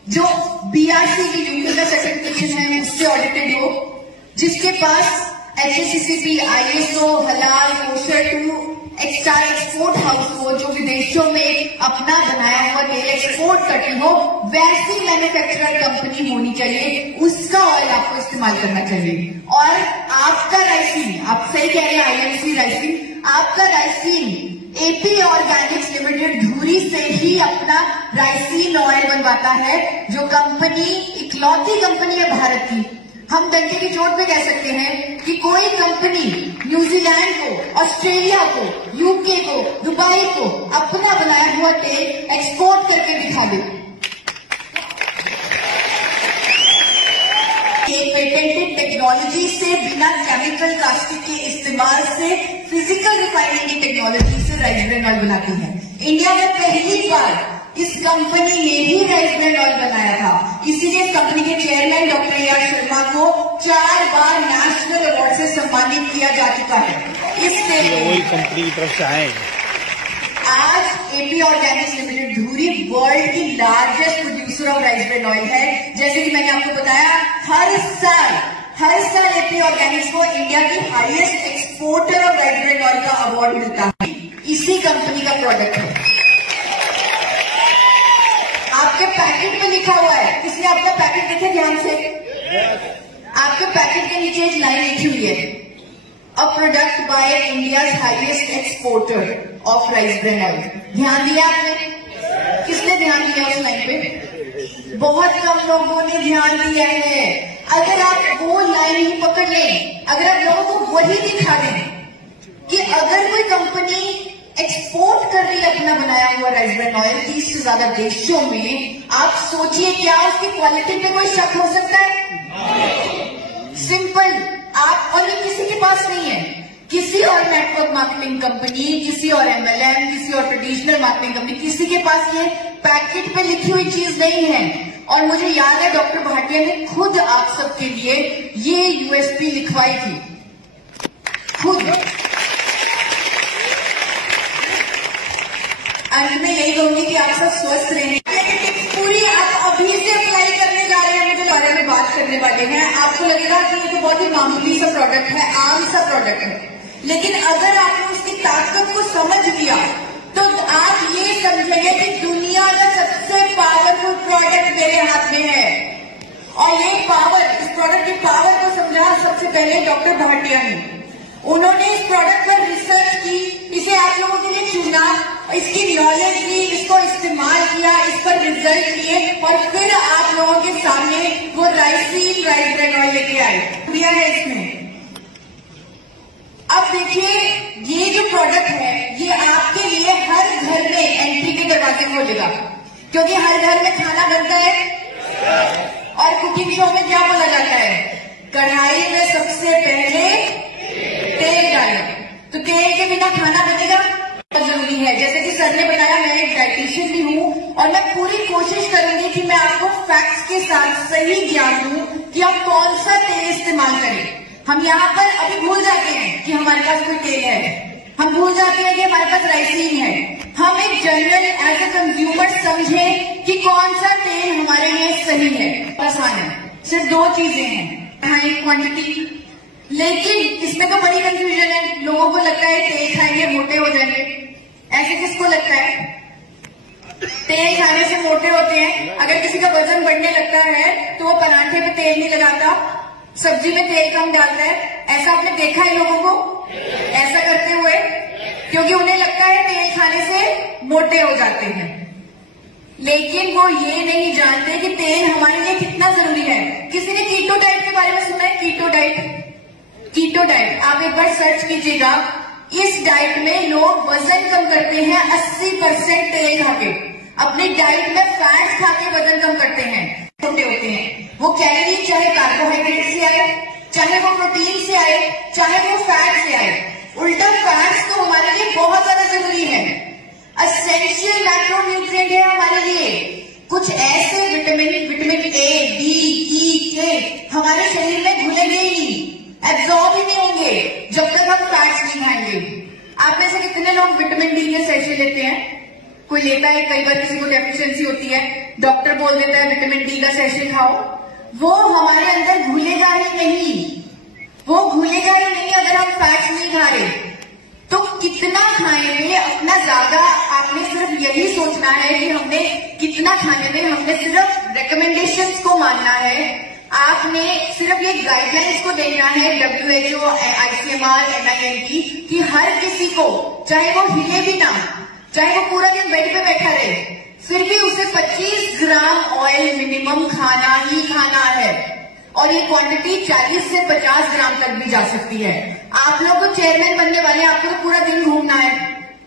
जो बीआरसी की यूके का सर्टिफिकेशन है उससे ऑडिटेड हो, जिसके पास एचएसीसीपी, आईएसओ, हलाल, कोशर टू एक्सपोर्ट हाउस हो, जो विदेशों में अपना बनाया हुआ तेल एक्सपोर्ट करती हो, वैसी मैन्युफैक्चरर कंपनी होनी चाहिए, उसका ऑयल आपको इस्तेमाल करना चाहिए। और आपका राइसिन, आप सही कह रहे हैं, आईएमसी राइसिन, आपका राइसिन एपी ऑर्गेनिक्स लिमिटेड धुरी से ही अपना राइसिन ऑयल बनवाता है, जो कंपनी इकलौती कंपनी है भारत की। हम डंडे की चोट पे कह सकते हैं कि कोई कंपनी न्यूजीलैंड को, ऑस्ट्रेलिया को, यूके को, दुबई को अपना बनाया हुआ तेल एक्सपोर्ट करके दिखा दे। पेटेंटेड टेक्नोलॉजी से, बिना केमिकल कास्टिक के इस्तेमाल से, फिजिकल रिफाइनिंग की टेक्नोलॉजी से राइस ब्रांड ऑयल बनाती है। इंडिया में पहली बार इस कंपनी ने ही राइस ब्रांड ऑयल बनाया था, इसीलिए इस कंपनी के chairman doctor A R Sharma को 4 बार नेशनल अवार्ड से सम्मानित किया जा चुका है। इस वही कंपनी की तरफ से आए। आज एपी ऑर्गेनिक्स लिमिटेड धुरी वर्ल्ड की largest producer of rice bran oil है। जैसे कि मैंने आपको बताया, हर साल एपी ऑर्गेनिक्स को इंडिया की highest exporter of rice bran oil का अवार्ड मिलता है, इसी कंपनी का प्रोडक्ट है। आपके पैकेट में लिखा हुआ है, किसने आपका पैकेट देखे ध्यान से? आपके पैकेट के नीचे एक लाइन लिखी हुई है, a product by India's highest exporter of rice bran oil. ध्यान दिया आपने? किसने ध्यान दिया उस लाइन पे? बहुत कम लोगों ने ध्यान दिया है। अगर आप वो लाइन ही पकड़ लें, अगर आप लोगों को वही दिखा दें कि अगर कोई कंपनी एक्सपोर्ट कर रही है अपना बनाया हुआ राइस ब्रांड ऑयल 30 से ज्यादा देशों में, आप सोचिए क्या उसकी क्वालिटी पे कोई शक हो सकता है? सिंपल। आप, और ये किसी के पास नहीं है, किसी और नेटवर्क मार्केटिंग कंपनी, किसी और एमएलएम, किसी और ट्रेडिशनल मार्केटिंग कंपनी, किसी के पास ये पैकेट पे लिखी हुई चीज नहीं है। और मुझे याद है डॉक्टर भाटिया ने खुद आप सबके लिए ये यूएसपी लिखवाई थी, खुद। अंत में यही कहूंगी कि आप सब स्वस्थ रहें। पूरी आप अभी से अप्लाई करने जा रहे हैं, मुझे बारे में बात करने वाले हैं। आपको लगेगा कि ये तो बहुत ही मामूली सा प्रोडक्ट है, आम सा प्रोडक्ट है, लेकिन अगर आपने उसकी ताकत को समझ लिया तो आप ये समझेंगे कि दुनिया का सबसे मेरे हाथ में है। और ये पावर, इस प्रोडक्ट की पावर को समझा सबसे पहले डॉक्टर भाटिया ने। उन्होंने इस प्रोडक्ट पर रिसर्च की, इसे आप लोगों के लिए चुना, इसकी नॉलेज ली, इसको इस्तेमाल किया, इस पर रिजल्ट लिए और फिर आप लोगों के सामने वो राइस ब्रांड ऑयल लेके आए। दिया है इसमें। अब देखिए, ये जो प्रोडक्ट है ये आपके लिए हर घर में एंट्री के दरवाजे खोलेगा, क्योंकि हर घर में खाना बनता है और कुकिंग शो में क्या बोला जाता है, कढ़ाई में सबसे पहले तेल डालें। तो तेल के बिना खाना बनेगा, बहुत जरूरी है। जैसे कि सर ने बताया, मैं एक डाइटिशियन भी हूँ और मैं पूरी कोशिश करूंगी कि मैं आपको फैक्ट्स के साथ सही ज्ञान दूं कि आप कौन सा तेल इस्तेमाल करें। हम यहाँ पर अभी भूल जाते हैं कि हमारे पास कोई तेल है, हम भूल जाते हैं कि हमारे पास राइसिन है। हम एक जनरल एज ए कंज्यूमर समझें कि कौन सा तेल हमारे लिए सही है। आसान है, सिर्फ दो चीजें हैं, क्वांटिटी। लेकिन इसमें तो बड़ी कंफ्यूजन है। लोगों को लगता है तेल खाएंगे मोटे हो जाएंगे। ऐसे किसको लगता है? तेल खाने से मोटे होते हैं। अगर किसी का वजन बढ़ने लगता है तो वो पराठे पे तेल नहीं लगाता, सब्जी में तेल कम डालता है। ऐसा आपने देखा है लोगों को ऐसा करते हुए? क्योंकि उन्हें लगता है तेल खाने से मोटे हो जाते हैं। लेकिन वो ये नहीं जानते कि तेल हमारे लिए कितना जरूरी है। किसी ने कीटो डाइट के बारे में सुना है? कीटो डाइट, कीटो डाइट आप एक बार सर्च कीजिएगा। इस डाइट में लोग वजन कम करते हैं 80% तेल खा के। अपनी डाइट में फैट खा के वजन कम करते हैं, छोटे होते हैं। वो कैलोरी चाहे कार्बोहाइड्रेट से आए, चाहे वो प्रोटीन से आए, चाहे वो फैट से आए। उल्टा फैट्स तो हमारे लिए बहुत ज्यादा जरूरी है, एसेंशियल मैक्रोन्यूट्रिएंट है हमारे लिए। कुछ ऐसे विटामिन ए, डी, ई, के हमारे शरीर में घुलेंगे ही नहीं, एब्जॉर्ब ही नहीं होंगे जब तक हम फैट्स नहीं खाएंगे। आप में से कितने लोग विटामिन डी के सैशे लेते हैं? कोई लेता है? कई बार किसी को डेफिशिएंसी होती है, डॉक्टर बोल देता है विटामिन डी का सैशे खाओ। वो हमारे अंदर घुलेगा ही नहीं, वो घुलेगा ही नहीं अगर हम फैट्स नहीं खा रहे। तो कितना खाएंगे अपना ज्यादा, आपने सिर्फ यही सोचना है कि हमने कितना खाने में, हमने सिर्फ रिकमेंडेशंस को मानना है। आपने सिर्फ ये गाइडलाइंस को देना है WHO, ICMR, NIMT कि हर किसी को, चाहे वो हिले भी ना, चाहे वो पूरा दिन बेड पे बैठा रहे, फिर भी उसे 25 ग्राम ऑयल मिनिमम खाना ही खाना है। और ये क्वांटिटी 40 से 50 ग्राम तक भी जा सकती है। आप लोग तो चेयरमैन बनने वाले हैं, आपको तो पूरा दिन घूमना है,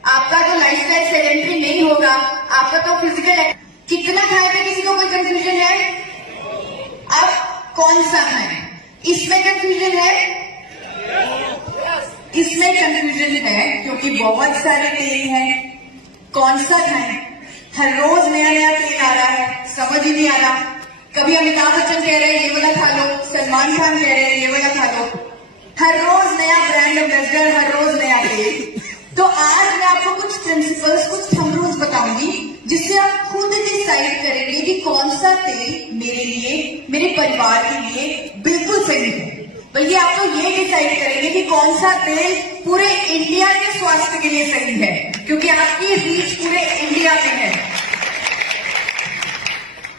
आपका तो लाइफस्टाइल सेडेंटरी नहीं होगा, आपका तो फिजिकल। कितना खाए पे किसी को कोई कंफ्यूजन है? अब कौन सा खाएं, इसमें कंफ्यूजन है? इसमें कंफ्यूजन है क्योंकि बहुत सारे तेल हैं। कौन सा खाएं? हर रोज नया नया तेल आ रहा है, समझ ही नहीं आ रहा। कभी अमिताभ बच्चन कह रहे हैं ये वाला खा लो, सलमान खान कह रहे हैं ये वाला खा लो। हर रोज नया ब्रांड एम्बेसडर, हर रोज नया तेल। तो आज मैं आपको कुछ प्रिंसिपल्स, कुछ थंब रूल्स बताऊंगी जिससे आप खुद डिसाइड करेंगे कि कौन सा तेल मेरे लिए, मेरे परिवार के लिए बिल्कुल सही है। बल्कि आप तो ये डिसाइड करेंगे कि कौन सा तेल पूरे इंडिया के स्वास्थ्य के लिए सही है, क्योंकि आपकी रीच पूरे इंडिया में है।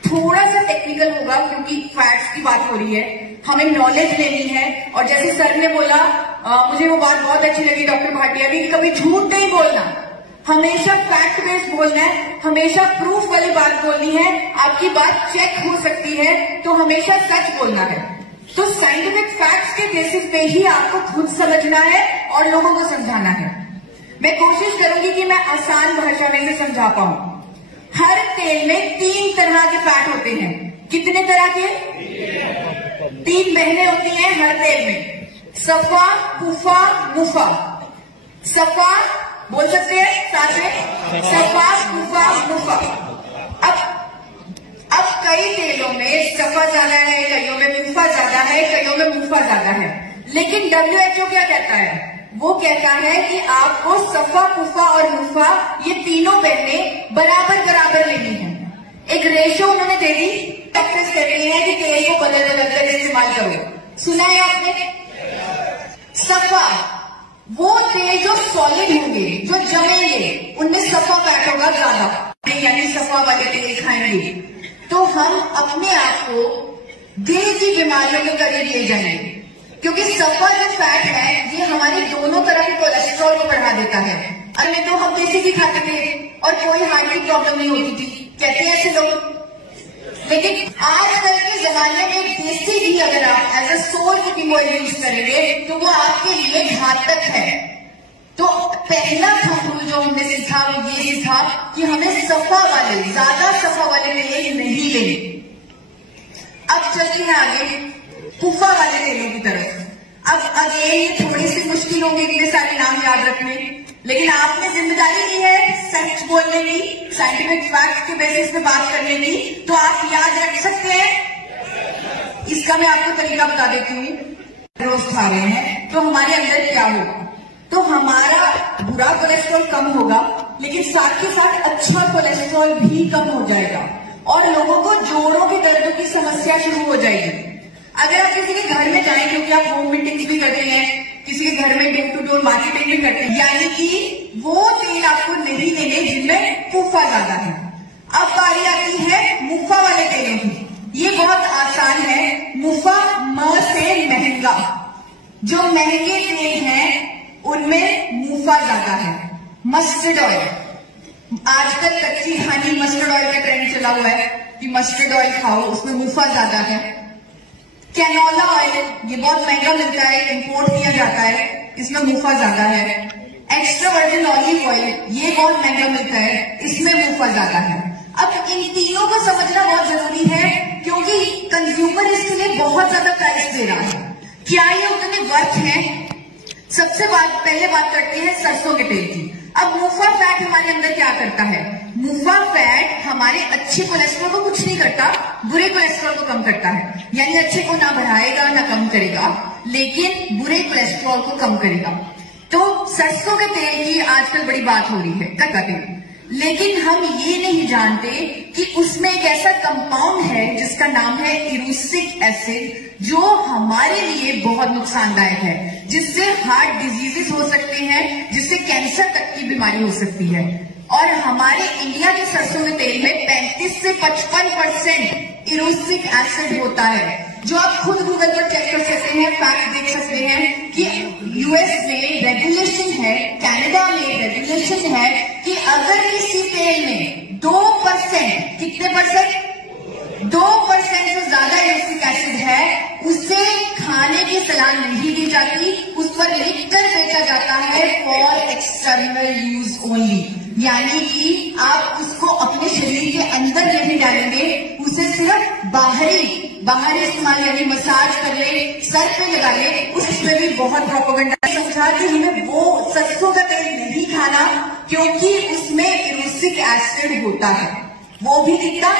थोड़ा सा टेक्निकल होगा क्योंकि फैट्स की बात हो रही है, हमें नॉलेज लेनी है। और जैसे सर ने बोला, मुझे वो बात बहुत अच्छी लगी डॉक्टर भाटिया की, कभी झूठ नहीं बोलना, हमेशा फैक्ट बेस्ड बोलना है, हमेशा प्रूफ वाली बात बोलनी है। आपकी बात चेक हो सकती है तो हमेशा सच बोलना है। तो साइंटिफिक फैक्ट्स के बेसिस पे ही आपको खुद समझना है और लोगों को समझाना है। मैं कोशिश करूंगी कि मैं आसान भाषा में से समझा पाऊं। हर तेल में 3 तरह के फैट होते हैं। कितने तरह के? 3 बहनें होती हैं हर तेल में, सफा, कुफा, मुफा। सफा बोल सकते हैं साथ में, सफा, कुफा, मुफा। अब कई तेलों में सफा ज्यादा है, कईयों में मुफा ज्यादा है, कईयों में मुफा ज्यादा है। लेकिन WHO क्या कहता है? वो कहता है कि आपको सफा, कुफा और मुफा, ये तीनों बहनें बराबर बराबर लेनी है। एक रेशो उन्होंने दे दी, प्रैक्टिस कर रही है कि तेल को बदल बदल कर इस्तेमाल करो। सुना है आपने? सफा वो तेल जो सॉलिड होंगे, जो जमेंगे, उनमें सफा फैट होगा ज्यादा, यानी सफा वाले तेल खाएंगे। तो तो हम अपने आप को दिल की बीमारियों के करीब ले जाएंगे, क्योंकि सफा जो फैट है ये हमारे दोनों तरह के कोलेस्ट्रॉल को बढ़ा देता है। अन्य तो हम देसी घी खाते थे और कोई हार्ट की प्रॉब्लम नहीं होती थी, कहते हैं ऐसे लोग। लेकिन आजकल के जमाने में देसी घी अगर आप as a sole cooking oil use करेंगे तो वो आपके लिए घातक है। तो पहला रूल जो हमने सीखा वो ये सीखा कि हमें सफा वाले, ज्यादा सफा वाले तेल नहीं लेने। अब चलती है आगे पुफा वाले तेलों की तरफ। अब अगेन ये थोड़ी सी मुश्किल होगी इतने सारे नाम याद रखने, लेकिन आपने जिम्मेदारी ली है सच बोलने की, साइंटिफिक फैक्ट के बेसिस पे बात करने की, तो आप याद रख सकते हैं। इसका मैं आपको तरीका बता देती हूँ। रोज खा रहे हैं तो हमारे अंदर क्या होगा, तो हमारा बुरा कोलेस्ट्रॉल कम होगा, लेकिन साथ के साथ अच्छा कोलेस्ट्रॉल भी कम हो जाएगा और लोगों को जोड़ों के दर्द की समस्या शुरू हो जाएगी। अगर आप किसी के घर में जाएं, क्योंकि आप होम मीटिंग्स भी करते हैं, किसी के घर में डोर टू डोर मार्केटिंग भी करते हैं, यानी कि वो तेल आपको नहीं लेने जिनमें मुफा ज्यादा है। अब बारी आती है मुफा वाले तेलों की। ये बहुत आसान है। मुफा म से महंगा, जो महंगे तेल हैं उनमें मुफा ज्यादा है। मस्टर्ड ऑयल, आजकल कच्ची हनी मस्टर्ड ऑयल का ट्रेंड चला हुआ है कि मस्टर्ड ऑयल खाओ, उसमें मुफा ज्यादा है। कैनोला ऑयल, ये बहुत महंगा मिलता है, इंपोर्ट किया जाता है, इसमें मुफा ज्यादा है। एक्स्ट्रा वर्जिन ऑलिव ऑयल, ये बहुत महंगा मिलता है, इसमें मुफा ज्यादा है। अब इन तीनों को समझना बहुत जरूरी है, क्योंकि कंज्यूमर इसके लिए बहुत ज्यादा प्राइस दे रहा है। क्या ये उतने वर्थ है? सबसे पहले बात करते हैं सरसों के तेल की। अब मुफा फैट हमारे अंदर क्या करता है? मुफा फैट हमारे अच्छे कोलेस्ट्रॉल को कुछ नहीं करता, बुरे कोलेस्ट्रॉल को कम करता है। यानी अच्छे को ना बढ़ाएगा ना कम करेगा, लेकिन बुरे कोलेस्ट्रॉल को कम करेगा। तो सरसों के तेल की आजकल बड़ी बात हो रही है, कटका तेल, लेकिन हम ये नहीं जानते कि उसमें एक ऐसा कंपाउंड है जिसका नाम है इरूसिक एसिड, जो हमारे लिए बहुत नुकसानदायक है, जिससे हार्ट डिजीजेस हो सकते हैं, जिससे कैंसर तक की बीमारी हो सकती है। और हमारे इंडिया के सरसों के तेल में 35 से 55% इरूसिक एसिड होता है, जो आप खुद गूगल पर चेक कर सकते हैं, फैक्ट देख सकते हैं कि यूएस में रेगुलेशन है, कनाडा में रेगुलेशन है कि अगर किसी तेल में 2%, कितने परसेंट? 2% से ज्यादा इरूसिक एसिड है, उसे खाने की सलाह नहीं दी जाती, उस पर लिखकर बेचा जाता है फॉर एक्सटर्नल यूज ओनली। यानी कि आप उसको अपने शरीर के अंदर नहीं डालेंगे, उसे सिर्फ बाहरी इस्तेमाल, यानी मसाज कर ले, सर पे लगा ले। उसमें भी बहुत प्रोपेगेंडा समझा कि हमें वो सरसों का तेल नहीं खाना, क्योंकि उसमें इरूसिक एसिड होता है। वो भी कितना?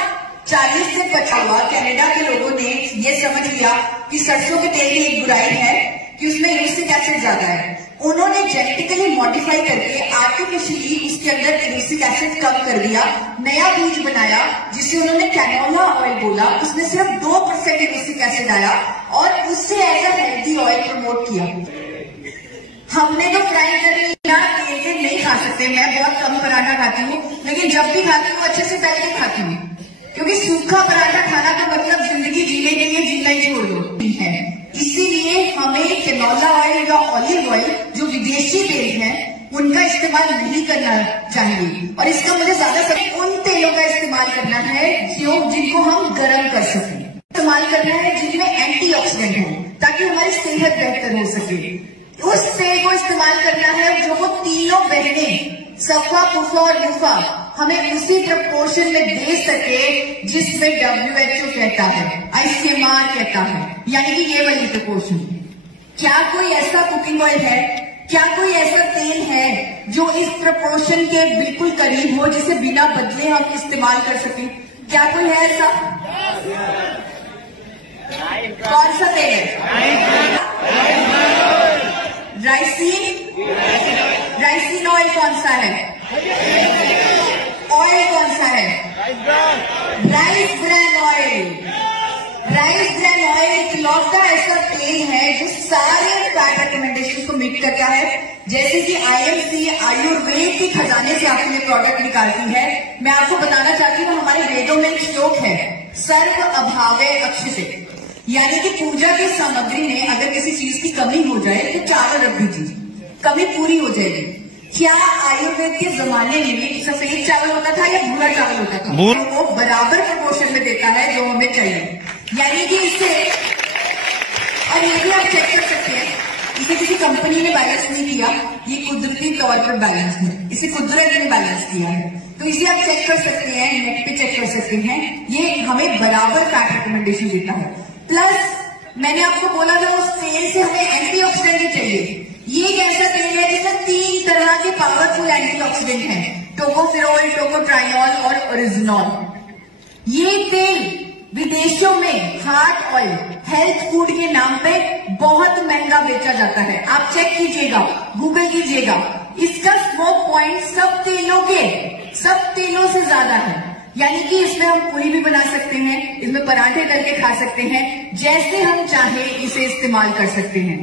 40 से 50। कनाडा के लोगों ने ये समझ लिया कि सरसों के तेल की एक बुराई है कि उसमें इरूसिक एसिड ज्यादा है। उन्होंने जेनेटिकली मॉडिफाई करके आर्टिफिशियली उसके अंदर इरूसिक एसिड कम कर दिया, नया बीज बनाया जिसे उन्होंने कैनोला ऑयल बोला, उसमें सिर्फ 2% इरूसिक एसिड आया और उससे as a healthy oil promote किया। हमने तो फ्राई करके तेल नहीं खा सकते, मैं बहुत कम पराठा खाती हूँ, लेकिन जब भी खाती हूँ अच्छे से तल के खाती हूँ, क्योंकि सूखा पराठा खाना का मतलब जिंदगी जीने के लिए जीना ही छोड़ दो है। इसीलिए हमें कैनोला ऑयल या ऑलिव ऑयल, जो विदेशी तेल है, उनका इस्तेमाल नहीं करना चाहिए। और इसका मुझे ज्यादा उन तेलों का इस्तेमाल करना है जिनको हम गर्म कर सकें, इस्तेमाल करना है जिनमें एंटीऑक्सीडेंट हो, ताकि हमारी सेहत बेहतर हो सके। उस तेल को इस्तेमाल करना है जो वो तीनों बहनें सफा, पुफा और मुफा हमें उसी प्रपोर्शन में दे सके जिसमें WHO कहता है, ICMR कहता है, यानी कि ये वाली प्रपोर्शन। क्या कोई ऐसा कुकिंग ऑयल है, क्या कोई ऐसा तेल है जो इस प्रपोर्शन के बिल्कुल करीब हो, जिसे बिना बदले हम इस्तेमाल कर सकें? क्या कोई है ऐसा? कौन सा तेल है? राइसिन ऑयल कौन सा है? ऑयल कौन सा है? Rice bran oil. Rice bran oil इकलौता ऐसा तेल है जो सारे फैट रिकमेंडेशन को मीट करता है। जैसे कि आईएमसी आयुर्वेद के खजाने से आपके लिए प्रोडक्ट निकालती है। मैं आपको बताना चाहती हूँ, हमारे वेदों में एक श्लोक है, सर्व अभावे अक्षते, यानी कि पूजा की सामग्री में अगर किसी चीज की कमी हो जाए तो चावल रख दीजिए, कमी पूरी हो जाएगी। क्या आयुर्वेद के जमाने में सफेद चावल होता था या भूरा चावल होता था? वो बराबर प्रपोर्शन में देता है जो हमें चाहिए, यानी कि इससे, और ये भी आप चेक कर सकते हैं, इसे किसी कंपनी ने बैलेंस नहीं किया, ये कुदरती तौर पर बैलेंस है, इसे कुदरत ने बैलेंस किया है। तो इसे आप चेक कर सकते हैं, नेट पे चेक कर सकते हैं, ये हमें बराबर फैट रिकमेंडेशन देता है। प्लस मैंने आपको बोला था उस तेल से हमें एंटीऑक्सीडेंट चाहिए। ये एक ऐसा तेल है जिसमें 3 तरह के पावरफुल एंटीऑक्सीडेंट हैं, टोकोफेरोल, टोकोट्राइनॉल और ओरिजिनॉल। ये तेल विदेशों में हार्ट ऑयल, हेल्थ फूड के नाम पे बहुत महंगा बेचा जाता है। आप चेक कीजिएगा, गूगल कीजिएगा, इसका स्मोक पॉइंट सब तेलों से ज्यादा है। यानी कि इसमें हम पूरी भी बना सकते हैं, इसमें पराठे करके खा सकते हैं, जैसे हम चाहे इसे इस्तेमाल कर सकते हैं।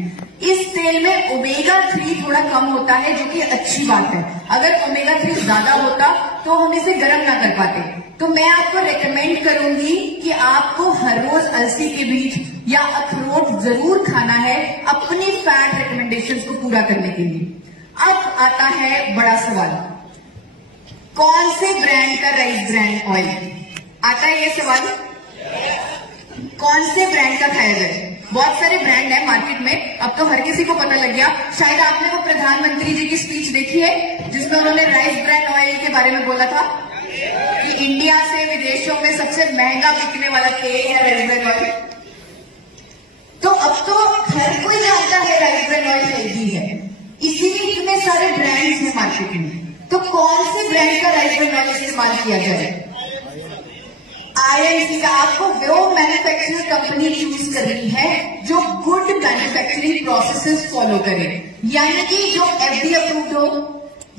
इस तेल में ओमेगा 3 थोड़ा कम होता है, जो कि अच्छी बात है। अगर ओमेगा 3 ज्यादा होता तो हम इसे गर्म ना कर पाते। तो मैं आपको रेकमेंड करूंगी कि आपको हर रोज अलसी के बीज या अखरोट जरूर खाना है अपनी फैट रिकमेंडेशंस को पूरा करने के लिए। अब आता है बड़ा सवाल, कौन से ब्रांड का राइस ब्रांड ऑयल आता है? ये सवाल कौन से ब्रांड का खाया जाए? बहुत सारे ब्रांड है मार्केट में, अब तो हर किसी को पता लग गया। शायद आपने वो प्रधानमंत्री जी की स्पीच देखी है जिसमें उन्होंने राइस ब्रांड ऑयल के बारे में बोला था कि इंडिया से विदेशों में सबसे महंगा बिकने वाला तेल है राइस ब्रांड ऑयल। तो अब तो हर कोई जानता है राइस ब्रांड ऑयल हेल्दी है, इसीलिए इतने सारे ब्रांड्स हैं मार्केट में। तो कौन से ब्रांड का राइस ब्रांड ऑयल इस्तेमाल किया जाए? आईएमसी का आपको वो मैन्युफैक्चरिंग कंपनी चूज करनी है जो गुड मैन्युफैक्चरिंग प्रोसेसेस फॉलो करे, यानी कि जो एफडीए अप्रूव्ड हो,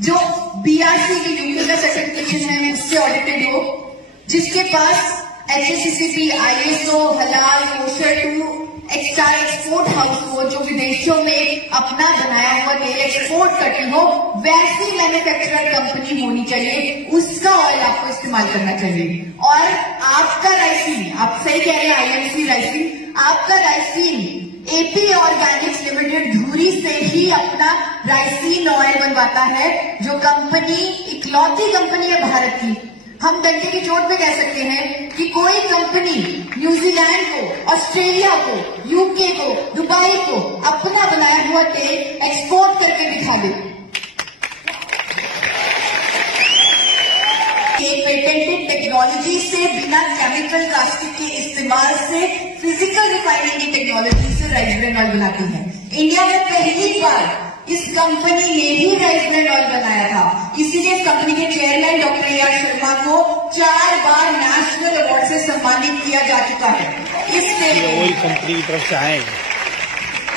जो बीआरसी की यूके का सर्टिफिकेशन है उससे ऑडिटेड हो, जिसके पास एचएसीसीपी, आईएसओ, हलाल, कोशर टू एक्सपोर्ट हाउस हो, जो विदेशों में अपना बनाया हुआ तेल एक्सपोर्ट करती हो, वैसी मैन्युफैक्चरर कंपनी होनी चाहिए, उसका ऑयल आपको इस्तेमाल करना चाहिए। और आपका राइसिन, आप सही कह रहे हैं, आईएमसी राइसिन, आपका राइसिन एपी ऑर्गेनिक्स लिमिटेड धुरी से ही अपना राइसिन ऑयल बनवाता है, जो कंपनी इकलौती कंपनी है भारत की। हम डंडे की चोट पे कह सकते हैं कि कोई कंपनी न्यूजीलैंड को, ऑस्ट्रेलिया को, यूके को, दुबई को अपना बनाया हुआ तेल एक्सपोर्ट करके दिखा दे। पेटेंटेड टेक्नोलॉजी से, बिना केमिकल कास्टिक के इस्तेमाल से, फिजिकल रिफाइनिंग की टेक्नोलॉजी से राइस ब्रांड ऑयल बनाती है। इंडिया में पहली बार इस कंपनी ने ही राइस ब्रांड ऑयल बनाया था, इसीलिए इस कंपनी के चेयरमैन डॉक्टर ए.आर. शर्मा को 4 बार नेशनल अवार्ड से सम्मानित किया जा चुका है। इस तेल कंपनी की तरफ से आए।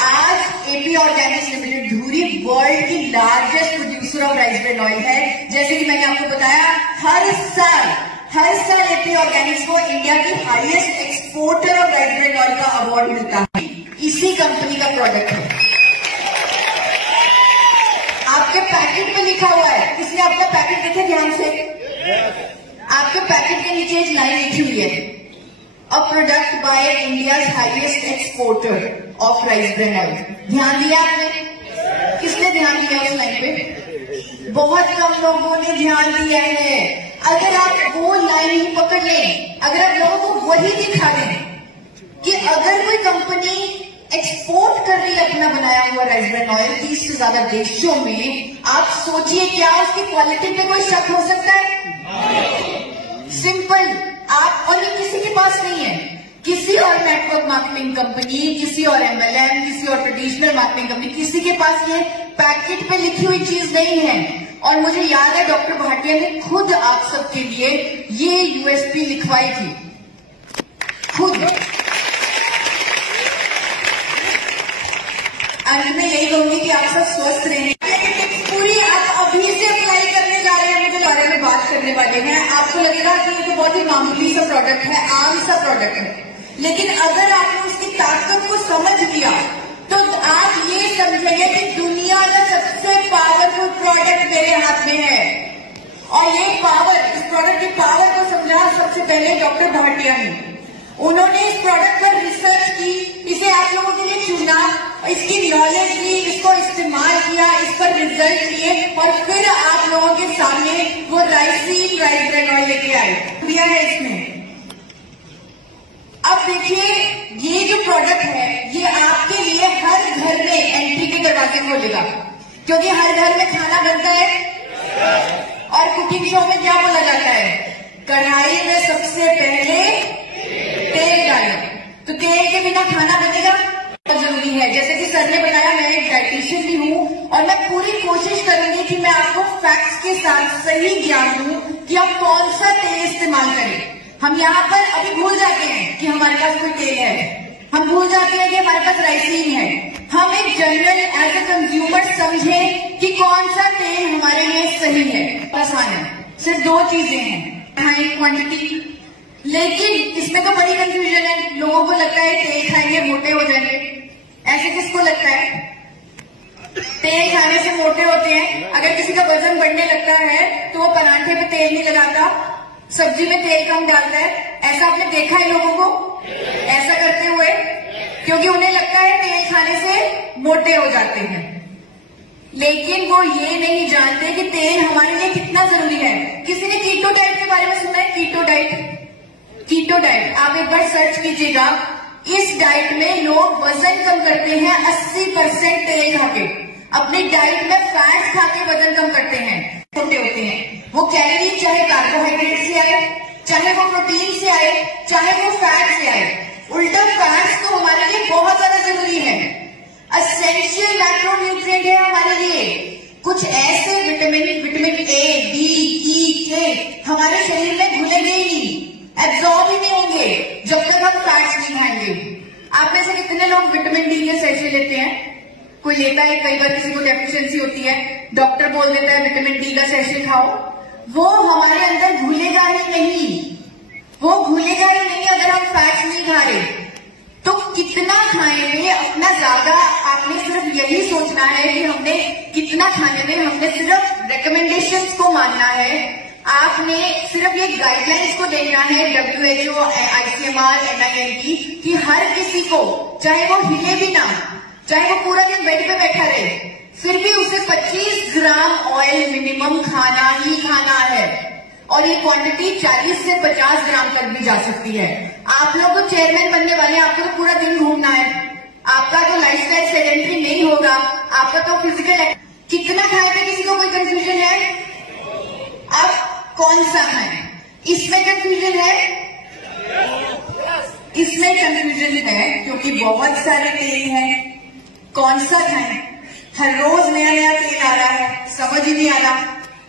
आज एपी ऑर्गेनिक्स लिमिटेड धुरी वर्ल्ड की largest producer of rice bran oil है। जैसे कि मैंने आपको बताया, हर साल एपी ऑर्गेनिक्स को इंडिया की highest exporter of rice bran oil का अवार्ड मिलता है, इसी कंपनी का प्रोडक्ट है। आपके पैकेट में लिखा हुआ है, किसने आपका पैकेट देखे ध्यान से? आपके पैकेट के नीचे एक लाइन लिखी हुई है, a product by India's highest exporter of rice bran oil. ध्यान दिया आपने? किसने ध्यान दिया उस लाइन पे? बहुत कम लोगों ने ध्यान दिया है। अगर आप वो लाइन ही पकड़ लें, अगर आप लोगों को वही दिखा दें कि अगर कोई कंपनी एक्सपोर्ट कर रही है अपना बनाया हुआ राइस ब्रांड ऑयल 30 से ज्यादा देशों में, आप सोचिए क्या उसकी क्वालिटी पे कोई शक हो सकता है? सिंपल। आप, और ये किसी के पास नहीं है, किसी और नेटवर्क मार्केटिंग कंपनी, किसी और एमएलएम, किसी और ट्रेडिशनल मार्केटिंग कंपनी, किसी के पास ये पैकेट पे लिखी हुई चीज नहीं है। और मुझे याद है डॉक्टर भाटिया ने खुद आप सबके लिए ये यूएसपी लिखवाई थी, खुद। अंत में यही कहूंगी कि आप सब स्वस्थ रहें। पूरी आप अभी से अप्लाई करने जा रहे हैं, मुझे बारे में बात करने वाले हैं। आपको लगेगा कि ये तो बहुत ही मामूली सा प्रोडक्ट है, आम सा प्रोडक्ट है, लेकिन अगर आपने उसकी ताकत को समझ लिया तो आप ये समझेंगे कि दुनिया का सबसे पावरफुल प्रोडक्ट मेरे हाथ में है। और ये पावर, इस प्रोडक्ट की पावर को समझा सबसे पहले डॉक्टर भाटिया ने। उन्होंने इस प्रोडक्ट पर रिसर्च की, इसे आप लोगों के लिए चुना, इसकी नॉलेज ली, इसको इस्तेमाल किया, इस पर रिजल्ट लिए और फिर आप लोगों के सामने वो राइसीन राइस ब्रांड ऑयल लेके आए दिया है इसमें। अब देखिए, ये जो प्रोडक्ट है ये आपके लिए हर घर में एंट्री के दरवाजे खोलेगा, क्योंकि हर घर में खाना बनता है और कुकिंग शो में क्या बोला जाता है, कढ़ाई में सबसे पहले तेल डालें। तो तेल के बिना खाना बनेगा बहुत जरूरी है। जैसे कि सर ने बताया, मैं एक डाइटिशियन भी हूँ और मैं पूरी कोशिश करूंगी कि मैं आपको फैक्ट्स के साथ सही ज्ञान दूं कि आप कौन सा तेल इस्तेमाल करें। हम यहाँ पर अभी भूल जाते हैं कि हमारे पास कोई तेल है, हम भूल जाते हैं कि हमारे पास राइसीन है। हम एक जनरल एज ए कंज्यूमर समझें कि कौन सा तेल हमारे लिए सही है। आसान है, सिर्फ दो चीजें हैं, हाई क्वांटिटी। लेकिन इसमें तो बड़ी कंफ्यूजन है। लोगों को लगता है तेल खाएंगे मोटे हो जाएंगे। ऐसे किसको लगता है? तेल खाने से मोटे होते हैं। अगर किसी का वजन बढ़ने लगता है तो वो पराठे पे तेल नहीं लगाता, सब्जी में तेल कम डालता है। ऐसा आपने देखा है लोगों को ऐसा करते हुए, क्योंकि उन्हें लगता है तेल खाने से मोटे हो जाते हैं। लेकिन वो ये नहीं जानते कि तेल हमारे लिए कितना जरूरी है। किसी ने कीटो डाइट के बारे में सुना है? कीटो डाइट, कीटो डाइट आप एक बार सर्च कीजिएगा। इस डाइट में लोग वजन कम करते हैं 80% तेल खा के। अपनी डाइट में फैट खा के वजन कम करते हैं, छोटे होते हैं। वो कैलोरी चाहे कार्बोहाइड्रेट से आए, चाहे वो प्रोटीन से आए, चाहे वो फैट से आए। उल्टा फैट्स तो हमारे लिए बहुत ज्यादा जरूरी है, एसेंशियल मैक्रोन्यूट्रिएंट है हमारे लिए। कुछ ऐसे विटामिन ए, बी, ई, के हमारे शरीर में घुलेंगे ही नहीं, एब्जॉर्ब ही नहीं होंगे जब तक हम फैट्स नहीं खाएंगे। आप में से कितने लोग विटामिन डी के सैशे लेते हैं? कोई लेता है, कई बार किसी को डेफिशिएंसी होती है, डॉक्टर बोल देता है विटामिन डी का सैशे खाओ। वो हमारे अंदर घुलेगा ही नहीं, वो घुलेगा ही नहीं अगर हम फैट्स नहीं खा रहे। तो कितना खाएंगे अपना ज्यादा, आपने सिर्फ यही सोचना है कि हमने कितना खाने में, हमने सिर्फ रिकमेंडेशंस को मानना है। आपने सिर्फ ये गाइडलाइंस को देखना है WHO, ICMR, NIMT कि हर किसी को, चाहे वो हिले भी ना, चाहे वो पूरा दिन बेड पे बैठा रहे, फिर भी उसे 25 ग्राम ऑयल मिनिमम खाना ही खाना है। और ये क्वांटिटी 40 से 50 ग्राम तक भी जा सकती है। आप लोग तो चेयरमैन बनने वाले हैं, आपको तो पूरा दिन घूमना है, आपका तो लाइफस्टाइल सेडेंटरी नहीं होगा, आपका तो फिजिकल। कितना खाए पे किसी को कोई कंफ्यूजन है? अब कौन सा खाएं, इसमें कंफ्यूजन है? इसमें कंफ्यूजन है क्योंकि बहुत सारे तेल हैं। कौन सा खाएं? हर रोज नया नया तेल आ रहा है, समझ ही नहीं आ रहा।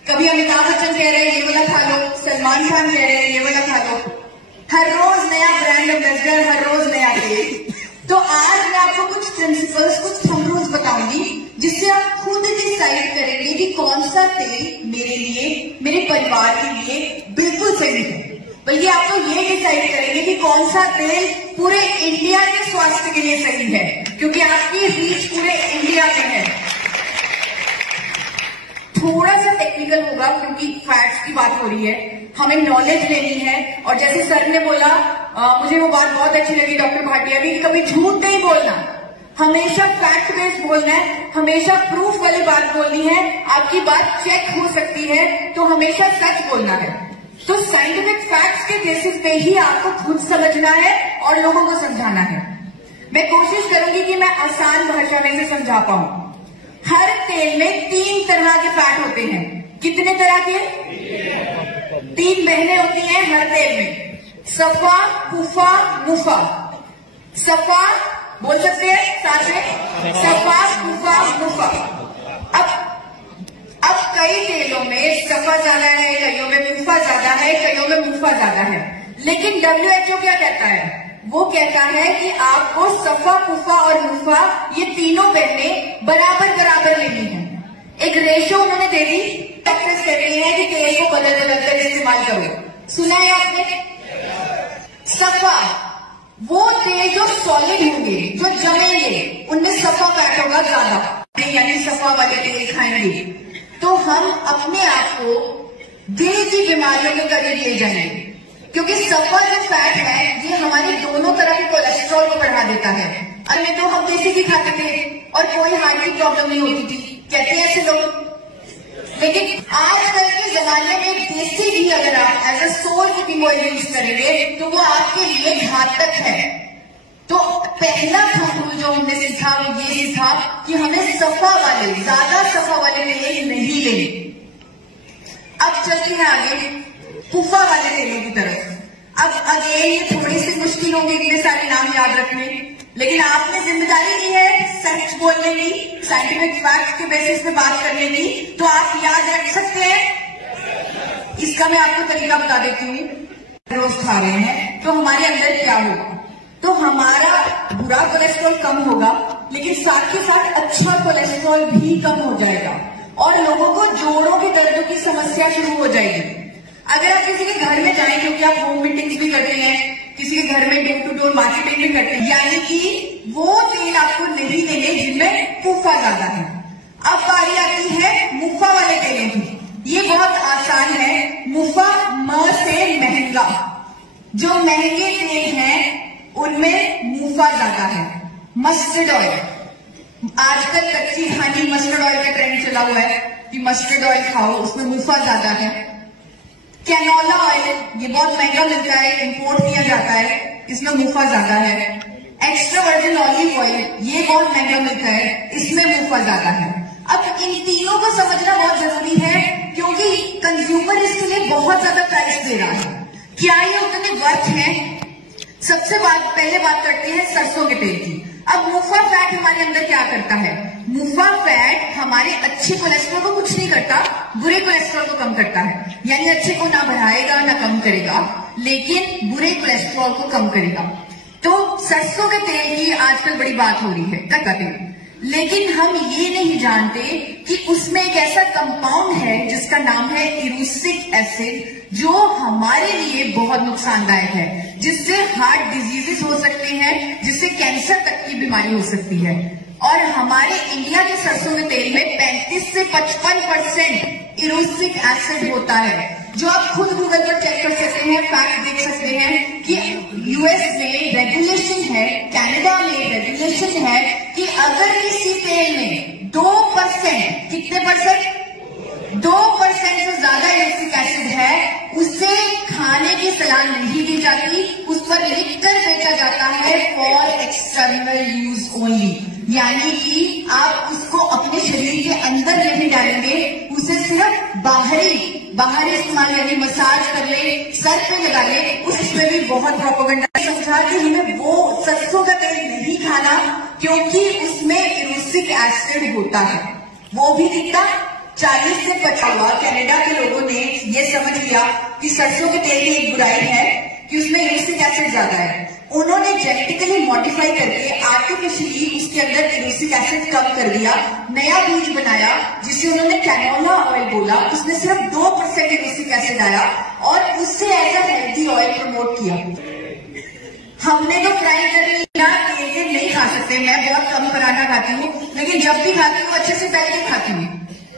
कभी अमिताभ बच्चन कह रहे हैं ये वाला खा लो, सलमान खान कह रहे हैं ये वाला खा लो। हर रोज नया ब्रांड एम्बेसडर, हर रोज नया तेल। तो आज मैं आपको कुछ प्रिंसिपल्स, कुछ थंब रूल्स बताऊंगी जिससे आप खुद डिसाइड करेंगे कि कौन सा तेल मेरे लिए, मेरे परिवार के लिए बिल्कुल सही है। बल्कि आप तो ये डिसाइड करेंगे कि कौन सा तेल पूरे इंडिया के स्वास्थ्य के लिए सही है, क्योंकि आपकी रीच पूरे इंडिया में है। थोड़ा सा टेक्निकल होगा क्योंकि फैट्स की बात हो रही है, हमें नॉलेज लेनी है। और जैसे सर ने बोला, मुझे वो बात बहुत अच्छी लगी डॉक्टर भाटिया की, कभी झूठ नहीं बोलना, हमेशा फैक्ट बेस्ड बोलना है, हमेशा प्रूफ वाली बात बोलनी है। आपकी बात चेक हो सकती है तो हमेशा सच बोलना है। तो साइंटिफिक फैक्ट्स के बेसिस पे ही आपको खुद समझना है और लोगों को समझाना है। मैं कोशिश करूंगी कि मैं आसान भाषा में से समझा पाऊं। हर तेल में 3 तरह के फैट होते हैं। कितने तरह के? 3 बहनें होती हैं हर तेल में, सफा, कुफा, मुफा। सफा बोल सकते हैं साथ में, सफा, कुफा, मुफा। अब कई तेलों में सफा ज्यादा है, कईयों में मुफा ज्यादा है, कईयों में मुफा ज्यादा है। लेकिन WHO क्या कहता है? वो कहता है कि आपको सफा, कुफा और मुफा, ये तीनों बहनें बराबर बराबर लेनी है। एक रेशो उन्होंने दे दी, प्रैक्टिस कर रही है कि तेल को बदल बदल कर इस्तेमाल करो। सुना है आपने? सफा वो तेल जो सॉलिड होंगे, जो जमेंगे, उनमें सफा फैट होगा ज्यादा, यानी सफा वाले तेल खाएंगे तो हम अपने आप को दिल की बीमारियों के करीब ले जाएंगे, क्योंकि सफा जो फैट है ये हमारे दोनों तरह के कोलेस्ट्रॉल को बढ़ा देता है। अन्य तो हम देसी घी खाते थे और कोई हार्ट की प्रॉब्लम नहीं होती थी, कहते हैं ऐसे लोग। लेकिन आजकल के जमाने में देसी घी अगर आप as a sole cooking oil use करेंगे तो वो आपके लिए घातक है। तो पहला रूल जो हमने सीखा वो ये सीखा कि हमें सफा वाले, ज्यादा सफा वाले तेल नहीं लेने। अब चलते हैं आगे पुफा वाले तेलों की तरफ। अब अगेन ये थोड़ी सी मुश्किल होगी इतने सारे नाम याद रखने, लेकिन आपने जिम्मेदारी ली है सच बोलने की, साइंटिफिक फैक्ट के बेसिस पे बात करने की, तो आप याद रख सकते हैं। इसका मैं आपको तरीका बता देती हूँ। रोज खा रहे हैं तो हमारे अंदर क्या होगा, तो हमारा बुरा कोलेस्ट्रॉल कम होगा, लेकिन साथ के साथ अच्छा कोलेस्ट्रॉल भी कम हो जाएगा और लोगों को जोड़ों के दर्द की समस्या शुरू हो जाएगी। अगर आप किसी के घर में जाएं, क्योंकि आप होम मीटिंग्स भी करते हैं, किसी के घर में डोर टू डोर मार्केटिंग भी करते हैं, यानी कि वो तेल आपको नहीं देंगे जिनमें पुफा ज्यादा है। अब बारी आती है मुफा वाले तेलों की। ये बहुत आसान है। मुफा म से महंगा, जो महंगे तेल हैं उनमें मुफा ज्यादा है। मस्टर्ड ऑयल, आजकल कच्ची खानी मस्टर्ड ऑयल का ट्रेंड चला हुआ है कि मस्टर्ड ऑयल खाओ, उसमें मुफा ज्यादा है। कैनोला ऑयल, ये बहुत महंगा मिलता है, इंपोर्ट किया जाता है, इसमें मुफा ज्यादा है। एक्स्ट्रा वर्जिन ऑलिव ऑयल, ये बहुत महंगा मिलता है, इसमें मुफा ज्यादा है। अब इन तीनों को समझना बहुत जरूरी है, क्योंकि कंज्यूमर इसके लिए बहुत ज्यादा प्राइस दे रहा है। क्या ये उतने वर्थ है? सबसे पहले बात करते हैं सरसों के तेल की। अब मुफा फैट हमारे अंदर क्या करता है? मुफा फैट हमारे अच्छे कोलेस्ट्रॉल को कुछ नहीं करता, बुरे कोलेस्ट्रॉल को कम करता है। यानी अच्छे को ना बढ़ाएगा ना कम करेगा, लेकिन बुरे कोलेस्ट्रॉल को कम करेगा। तो सरसों के तेल की आजकल बड़ी बात हो रही है, कच्चा तेल, लेकिन हम ये नहीं जानते कि उसमें एक ऐसा कंपाउंड है जिसका नाम है इरूसिक एसिड, जो हमारे लिए बहुत नुकसानदायक है, जिससे हार्ट डिजीजेस हो सकते हैं, जिससे कैंसर तक की बीमारी हो सकती है। और हमारे इंडिया के सरसों के तेल में 35 से 55% इरूसिक एसिड होता है, जो आप खुद गूगल पर चेक कर सकते हैं, फैक्ट देख सकते हैं कि यूएस में रेगुलेशन है, कनाडा में रेगुलेशन है कि अगर किसी तेल में 2%, कितने परसेंट? 2% से ज्यादा इरूसिक एसिड है, उसे खाने की सलाह नहीं दी जाती, उस पर लिखकर बेचा जाता है फॉर एक्सटर्नल यूज ओनली। यानी कि आप उसको अपने शरीर के अंदर नहीं डालेंगे, उसे सिर्फ बाहरी इस्तेमाल, यानी मसाज कर ले, सर पे लगा ले। उसमें भी बहुत प्रोपेगेंडा समझा कि हमें वो सरसों का तेल नहीं खाना, क्योंकि उसमें इरूसिक एसिड होता है। वो भी कितना? 40 से 50। कनाडा के लोगों ने ये समझ लिया कि सरसों के तेल की एक बुराई है कि उसमें इरूसिक एसिड ज्यादा है। उन्होंने जेनेटिकली मॉडिफाई करके आर्टिफिशियली उसके अंदर इरूसिक एसिड कम कर दिया, नया बीज बनाया जिसे उन्होंने कैनोला ऑयल बोला। उसमें सिर्फ 2% इरूसिक एसिड आया और उससे as a healthy oil promote किया। हमने तो फ्राई कर लिया, तेल नहीं खा सकते। मैं बहुत कम पराठा खाती हूँ, लेकिन जब भी खाती हूँ अच्छे से तल के खाती हूँ,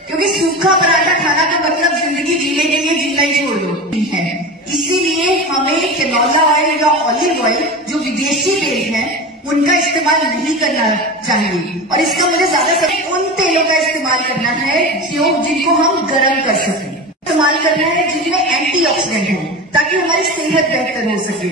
क्योंकि सूखा पराठा खाना का मतलब जिंदगी जीने के लिए जीना ही छोड़ दो है। इसीलिए हमें कैनोला ऑयल या ऑलिव ऑयल, जो विदेशी तेल है, उनका इस्तेमाल नहीं करना चाहिए। और इसका मुझे ज्यादातर उन तेलों का इस्तेमाल करना है जिनको हम गर्म कर सकें, इस्तेमाल करना है जिनमें एंटीऑक्सीडेंट हो, ताकि हमारी सेहत बेहतर हो सके।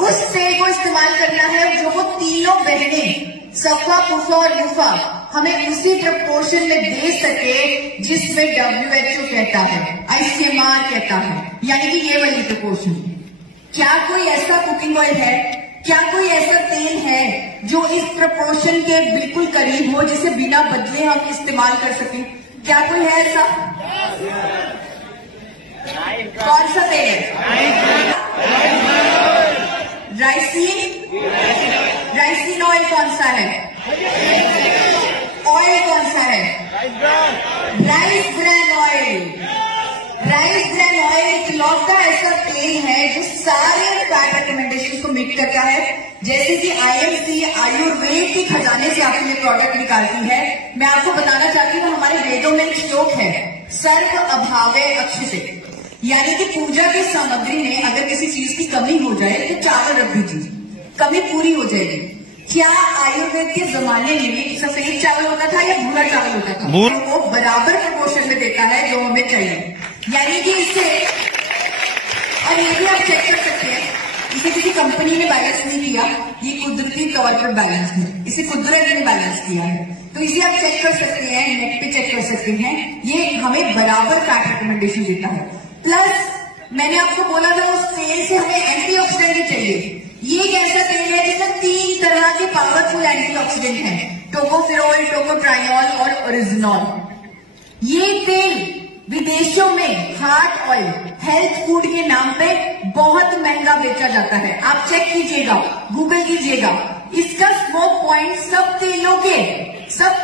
उस तेल को इस्तेमाल करना है जो वो तीनों बहनें सफा, पुफा और मुफा हमें उसी प्रपोर्शन में दे सके जिसमें WHO कहता है, ICMR कहता है, यानी कि ये वाली प्रपोर्शन। क्या कोई ऐसा कुकिंग ऑयल है, क्या कोई ऐसा तेल है जो इस प्रपोर्शन के बिल्कुल करीब हो, जिसे बिना बदले हम इस्तेमाल कर सकें? क्या कोई है ऐसा? कौन सा तेल है? राइसिन ऑयल कौन सा है? ऑयल कौन सा है? Rice bran oil. Rice bran oil इकलौता ऐसा तेल है जो सारे फैट रिकमेंडेशन को मीट करता है। जैसे कि आईएमसी आयुर्वेद के खजाने से आपके लिए प्रोडक्ट निकालती है। मैं आपको बताना चाहती हूँ, हमारे वेदों में एक श्लोक है, सर्व अभावे अक्षते, यानी कि पूजा की सामग्री में अगर किसी चीज की कमी हो जाए तो चावल रख दीजिए, कमी पूरी हो जाएगी। क्या आयुर्वेद के जमाने में सफेद चावल होता था या भूरा चावल होता था? वो बराबर प्रपोर्शन में देता है जो हमें चाहिए, यानी कि इससे, और ये भी आप चेक कर सकते हैं, इसे किसी कंपनी ने बैलेंस नहीं किया, ये कुदरती तौर पर बैलेंस है, इसे कुदरत ने बैलेंस किया है। तो इसे आप चेक कर सकते हैं, नेट पे चेक कर सकते हैं, ये हमें बराबर फैट रिकमेंडेशन देता है। प्लस मैंने आपको बोला था उस तेल से हमें एंटीऑक्सीडेंट चाहिए। ये एक ऐसा तेल है जिसमें 3 तरह के पावरफुल एंटीऑक्सीडेंट हैं, टोकोफेरोल, टोकोट्राइनॉल और ओरिजिनॉल। ये तेल विदेशों में हार्ट ऑयल, हेल्थ फूड के नाम पे बहुत महंगा बेचा जाता है। आप चेक कीजिएगा, गूगल कीजिएगा, इसका स्मोक पॉइंट सब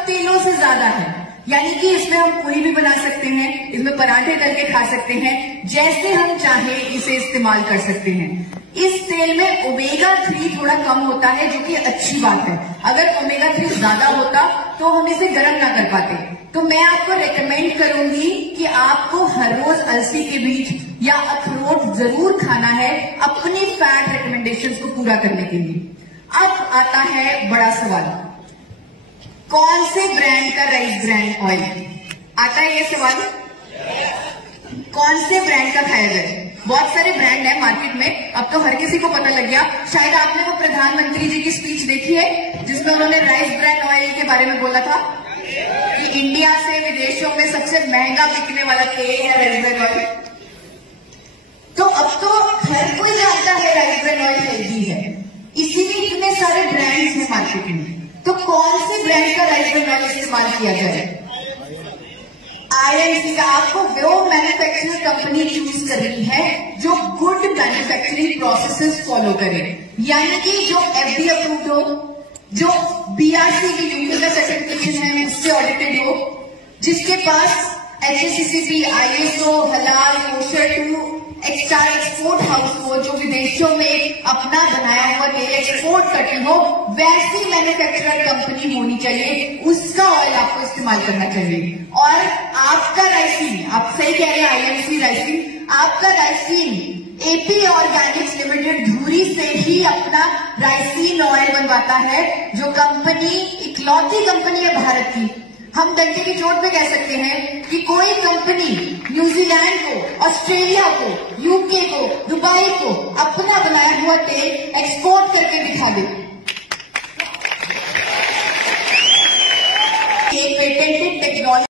तेलों से ज्यादा है। यानी कि इसमें हम पूरी भी बना सकते हैं, इसमें पराठे तल के खा सकते हैं, जैसे हम चाहे इसे इस्तेमाल कर सकते हैं। इस तेल में ओमेगा 3 थोड़ा कम होता है, जो कि अच्छी बात है। अगर ओमेगा 3 ज्यादा होता तो हम इसे गर्म ना कर पाते। तो मैं आपको रेकमेंड करूंगी कि आपको हर रोज अलसी के बीज या अखरोट जरूर खाना है अपनी फैट रिकमेंडेशंस को पूरा करने के लिए। अब आता है बड़ा सवाल, कौन से ब्रांड का राइस ब्रांड ऑयल आता है? ये सवाल कौन से ब्रांड का खाया जाए? बहुत सारे ब्रांड है मार्केट में, अब तो हर किसी को पता लग गया। शायद आपने वो प्रधानमंत्री जी की स्पीच देखी है जिसमें उन्होंने राइस ब्रांड ऑयल के बारे में बोला था कि इंडिया से विदेशों में सबसे महंगा बिकने वाला तेल है राइस ब्रांड ऑयल। तो अब तो हर कोई जानता है राइस ब्रांड ऑयल हेल्दी है, इसीलिए इतने सारे ब्रांड्स हैं मार्केट में। तो कौन से ब्रांड का राइस ब्रांड ऑयल इस्तेमाल किया जाए? आईएमसी का आपको वो मैन्युफैक्चरिंग कंपनी चूज करनी है जो गुड मैन्युफैक्चरिंग प्रोसेसेस फॉलो करे, यानी कि जो एफडीए अप्रूव्ड हो, जो बीआरसी की यूके का सर्टिफिकेशन है उससे ऑडिटेड हो, जिसके पास एचएसीसीपी, आईएसओ, हलाल, कोशर टू एक्सपोर्ट हाउस हो, जो विदेशों में अपना बनाया हुआ तेल एक्सपोर्ट करती हो, वैसी मैन्युफैक्चरर कंपनी होनी चाहिए, उसका ऑयल आपको इस्तेमाल करना चाहिए। और आपका राइसिन, आप सही कह रहे हैं आईएमसी राइसिन, आपका राइसिन एपी ऑर्गेनिक्स लिमिटेड धुरी से ही अपना राइसिन ऑयल बनवाता है, जो कंपनी इकलौती कंपनी है भारत की। हम डंडे की चोट पे कह सकते हैं कि कोई कंपनी न्यूजीलैंड को, ऑस्ट्रेलिया को, यूके को, दुबई को अपना बनाया हुआ तेल एक्सपोर्ट करके दिखा दे। एक पेटेंटेड टेक्नोलॉजी